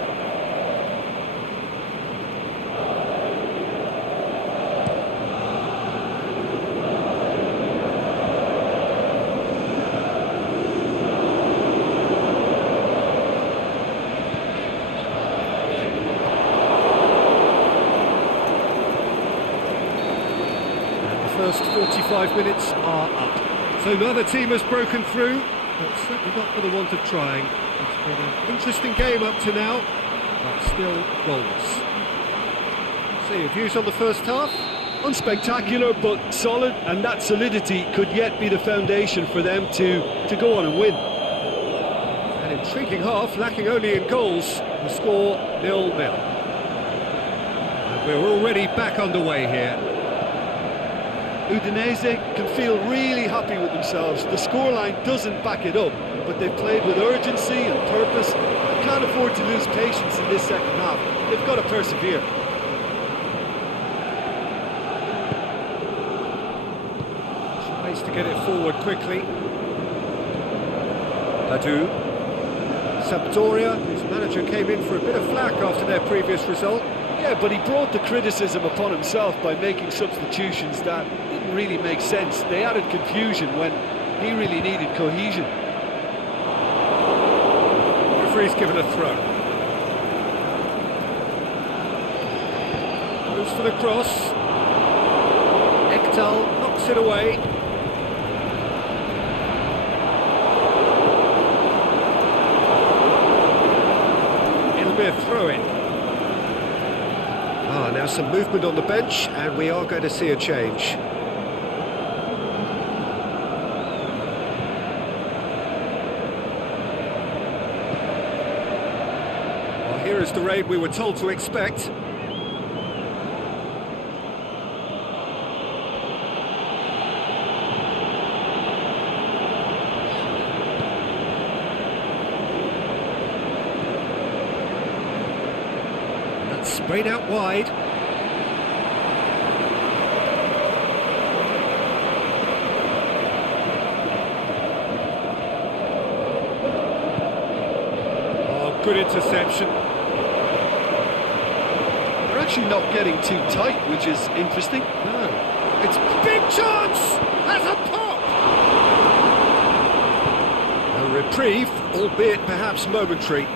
First 45 minutes are up. So neither team has broken through, but certainly not for the want of trying. It's been an interesting game up to now, but still goalless. So your views on the first half? Unspectacular but solid, and that solidity could yet be the foundation for them to go on and win. An intriguing half, lacking only in goals. The score 0-0. And we're already back underway here. Udinese can feel really happy with themselves. The scoreline doesn't back it up, but they've played with urgency and purpose and can't afford to lose patience in this second half. They've got to persevere. Tries to get it forward quickly. Badu. Sampdoria, whose manager came in for a bit of flack after their previous result. Yeah, but he brought the criticism upon himself by making substitutions that didn't really make sense. They added confusion when he really needed cohesion. Referee's given a throw. looks for the cross. Ekdal knocks it away. It'll be a throw-in. Now some movement on the bench, and we are going to see a change. Well, here is the raid we were told to expect. Sprayed out wide. Oh, good interception. They're actually not getting too tight, which is interesting. No. It's big chance! Has a pop! A reprieve, albeit perhaps momentary.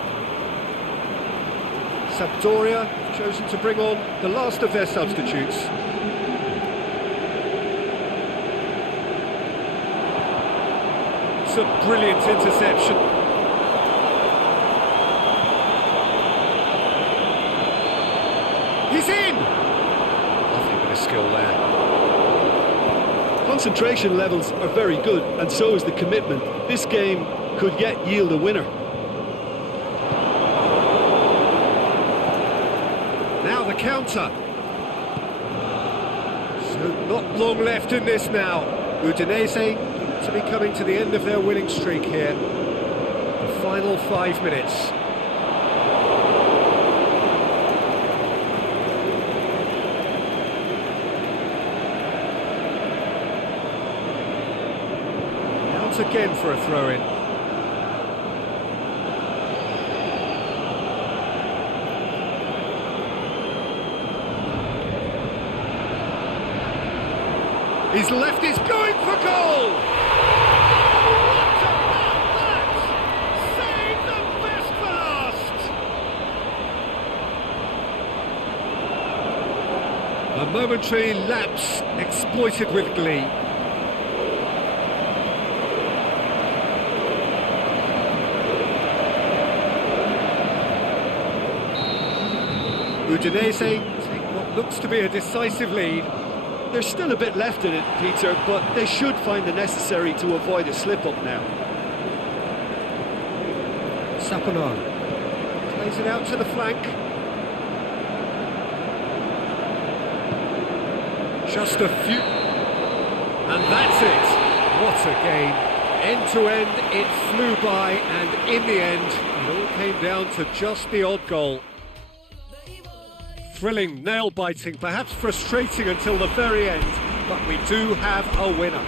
Sampdoria chosen to bring on the last of their substitutes. It's a brilliant interception. He's in! Nothing but a skill there. Concentration levels are very good, and so is the commitment. This game could yet yield a winner. Now the counter. So not long left in this now. Udinese to be coming to the end of their winning streak here. The final 5 minutes. Out again for a throw-in. His left is going for goal! What about that? Save the best for last! A momentary lapse exploited with glee. Udinese take what looks to be a decisive lead. There's still a bit left in it, Peter, but they should find the necessary to avoid a slip-up now. Saponaro plays it out to the flank. Just a few... And that's it! What a game! End to end, it flew by, and in the end, it all came down to just the odd goal. Thrilling, nail-biting, perhaps frustrating until the very end, but we do have a winner.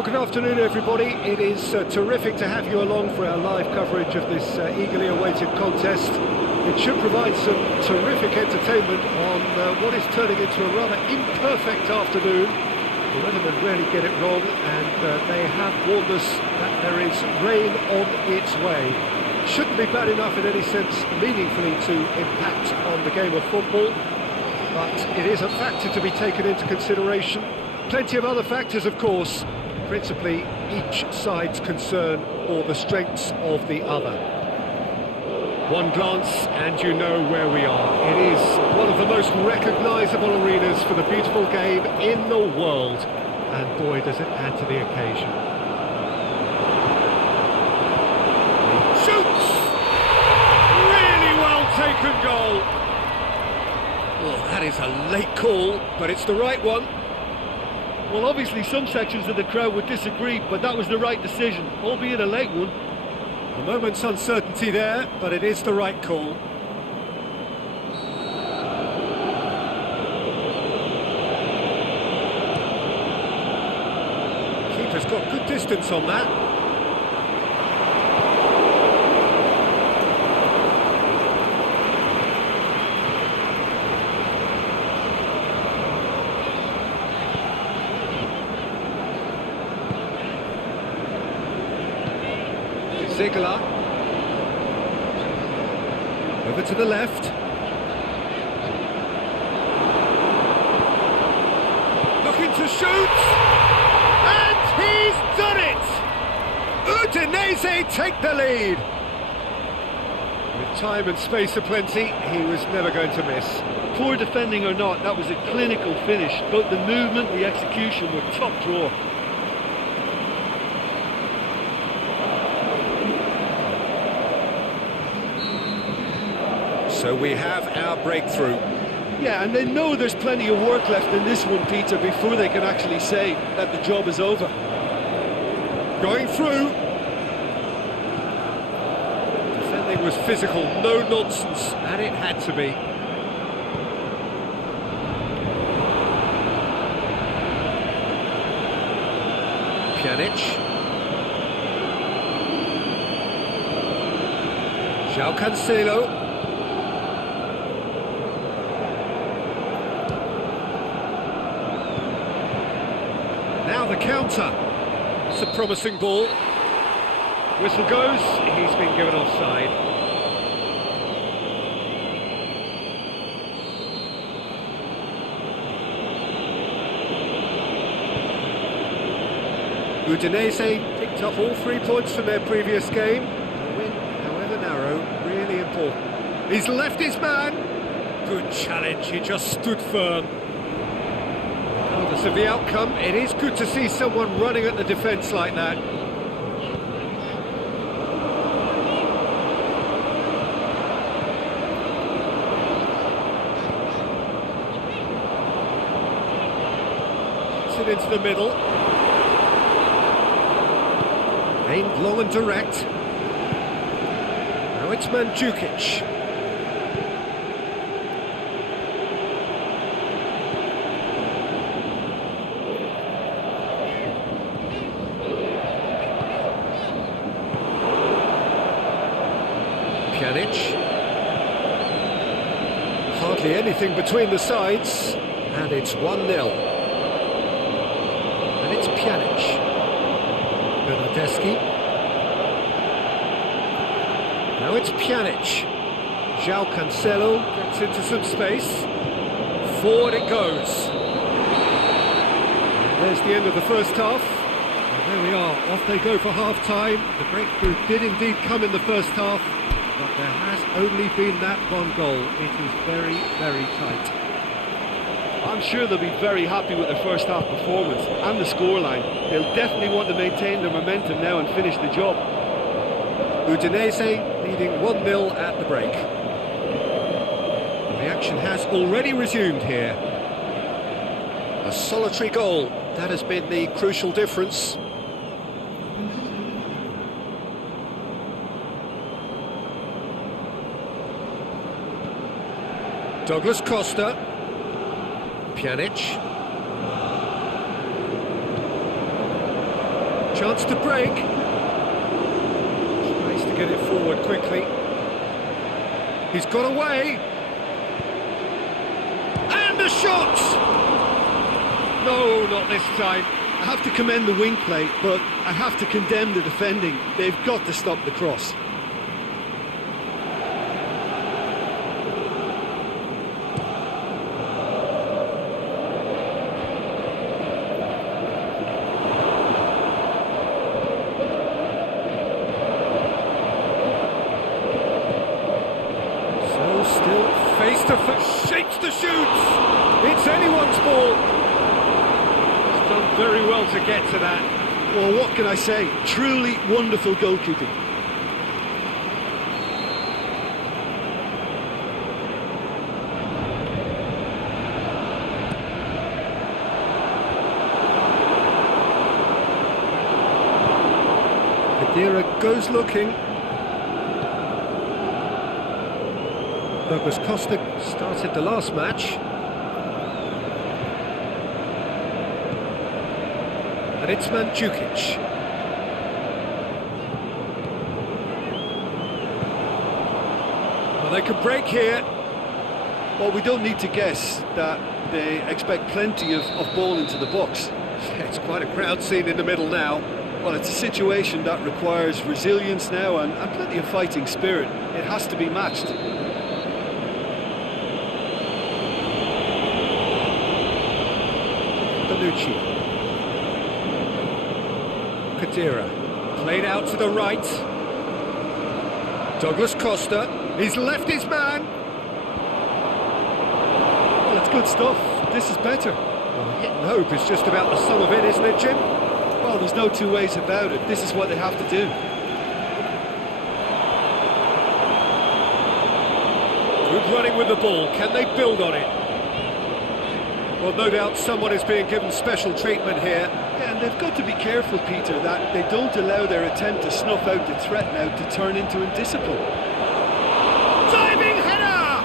Well, good afternoon, everybody. It is terrific to have you along for our live coverage of this eagerly awaited contest. It should provide some terrific entertainment on what is turning into a rather imperfect afternoon. The weathermen rarely get it wrong, and they have warned us that there is rain on its way. Shouldn't be bad enough in any sense meaningfully to impact on the game of football, but it is a factor to be taken into consideration. Plenty of other factors, of course, principally each side's concern or the strengths of the other. One glance and you know where we are. It is one of the most recognisable arenas for the beautiful game in the world, and boy does it add to the occasion. Shoots! Really well taken goal. Oh, that is a late call, but it's the right one. Well, obviously some sections of the crowd would disagree, but that was the right decision, albeit a late one. A moment's uncertainty there, but it is the right call. Keeper's got good distance on that. Ziegler. Over to the left. Looking to shoot! And he's done it! Udinese take the lead! With time and space aplenty, he was never going to miss. Poor defending or not, that was a clinical finish. Both the movement and the execution were top drawer. So we have our breakthrough. Yeah, and they know there's plenty of work left in this one, Peter, before they can actually say that the job is over. Going through. Defending was physical, no nonsense, and it had to be. Pjanic. João Cancelo. Now the counter. It's a promising ball. Whistle goes, he's been given offside. Udinese picked up all 3 points from their previous game. The win, however narrow, really important. He's left his man. Good challenge, he just stood firm. Regardless of the outcome, it is good to see someone running at the defence like that. Puts it into the middle. Aimed long and direct. Now it's Mandzukic. Pjanic. Hardly anything between the sides, and it's 1-0. And it's Pjanic. Bernardeschi. Now it's Pjanic. João Cancelo gets into some space. Forward it goes. And there's the end of the first half. And there we are, off they go for half-time. The breakthrough did indeed come in the first half, but there has only been that one goal. It is very, very tight. I'm sure they'll be very happy with their first half performance and the scoreline. They'll definitely want to maintain their momentum now and finish the job. Udinese leading 1-0 at the break. The action has already resumed here. A solitary goal, that has been the crucial difference. Douglas Costa. Pjanic. Chance to break. Tries to get it forward quickly. He's got away. And a shot! No, not this time. I have to commend the wing play, but I have to condemn the defending. They've got to stop the cross. Still face to face, shapes to shoot. It's anyone's ball. He's done very well to get to that. Well, what can I say? Truly wonderful goalkeeping. Kadira goes looking. Douglas Costa started the last match. And it's Mandzukic. Well, they could break here. Well, we don't need to guess that they expect plenty of ball into the box. It's quite a crowd scene in the middle now. Well, it's a situation that requires resilience now and plenty of fighting spirit. It has to be matched. Bonucci. Kadira. Played out to the right. Douglas Costa. He's left his man. Well, it's good stuff. This is better. Well, hitting hope is just about the sum of it, isn't it, Jim? Well, there's no two ways about it. This is what they have to do. Good running with the ball. Can they build on it? Well, no doubt someone is being given special treatment here. Yeah, and they've got to be careful, Peter, that they don't allow their attempt to snuff out the threat now to turn into indiscipline. Diving header!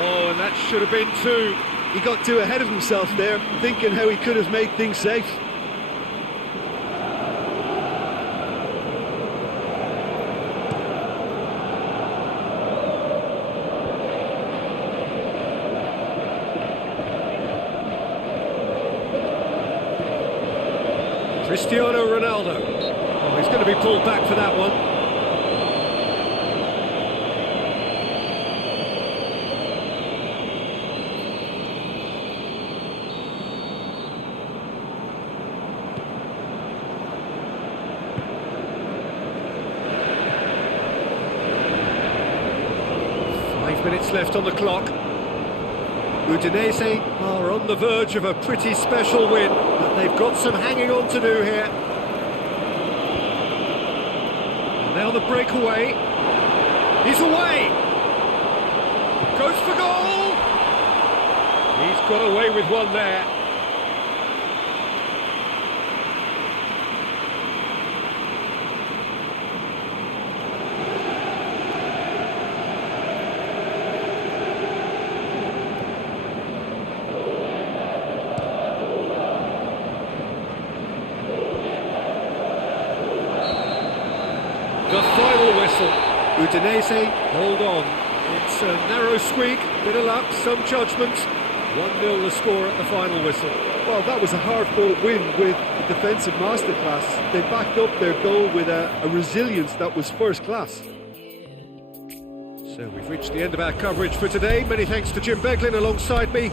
Oh, and that should have been two. He got too ahead of himself there, thinking how he could have made things safe. Cristiano Ronaldo. Oh, he's going to be pulled back for that one. Minutes left on the clock. Udinese are on the verge of a pretty special win, but they've got some hanging on to do here. And now the breakaway. He's away. Goes for goal. He's got away with one there. The final whistle. Udinese, hold on. It's a narrow squeak, bit of luck, some judgment. 1-0 the score at the final whistle. Well, that was a hard-fought win with a defensive masterclass. They backed up their goal with a resilience that was first class. So we've reached the end of our coverage for today. Many thanks to Jim Beglin alongside me.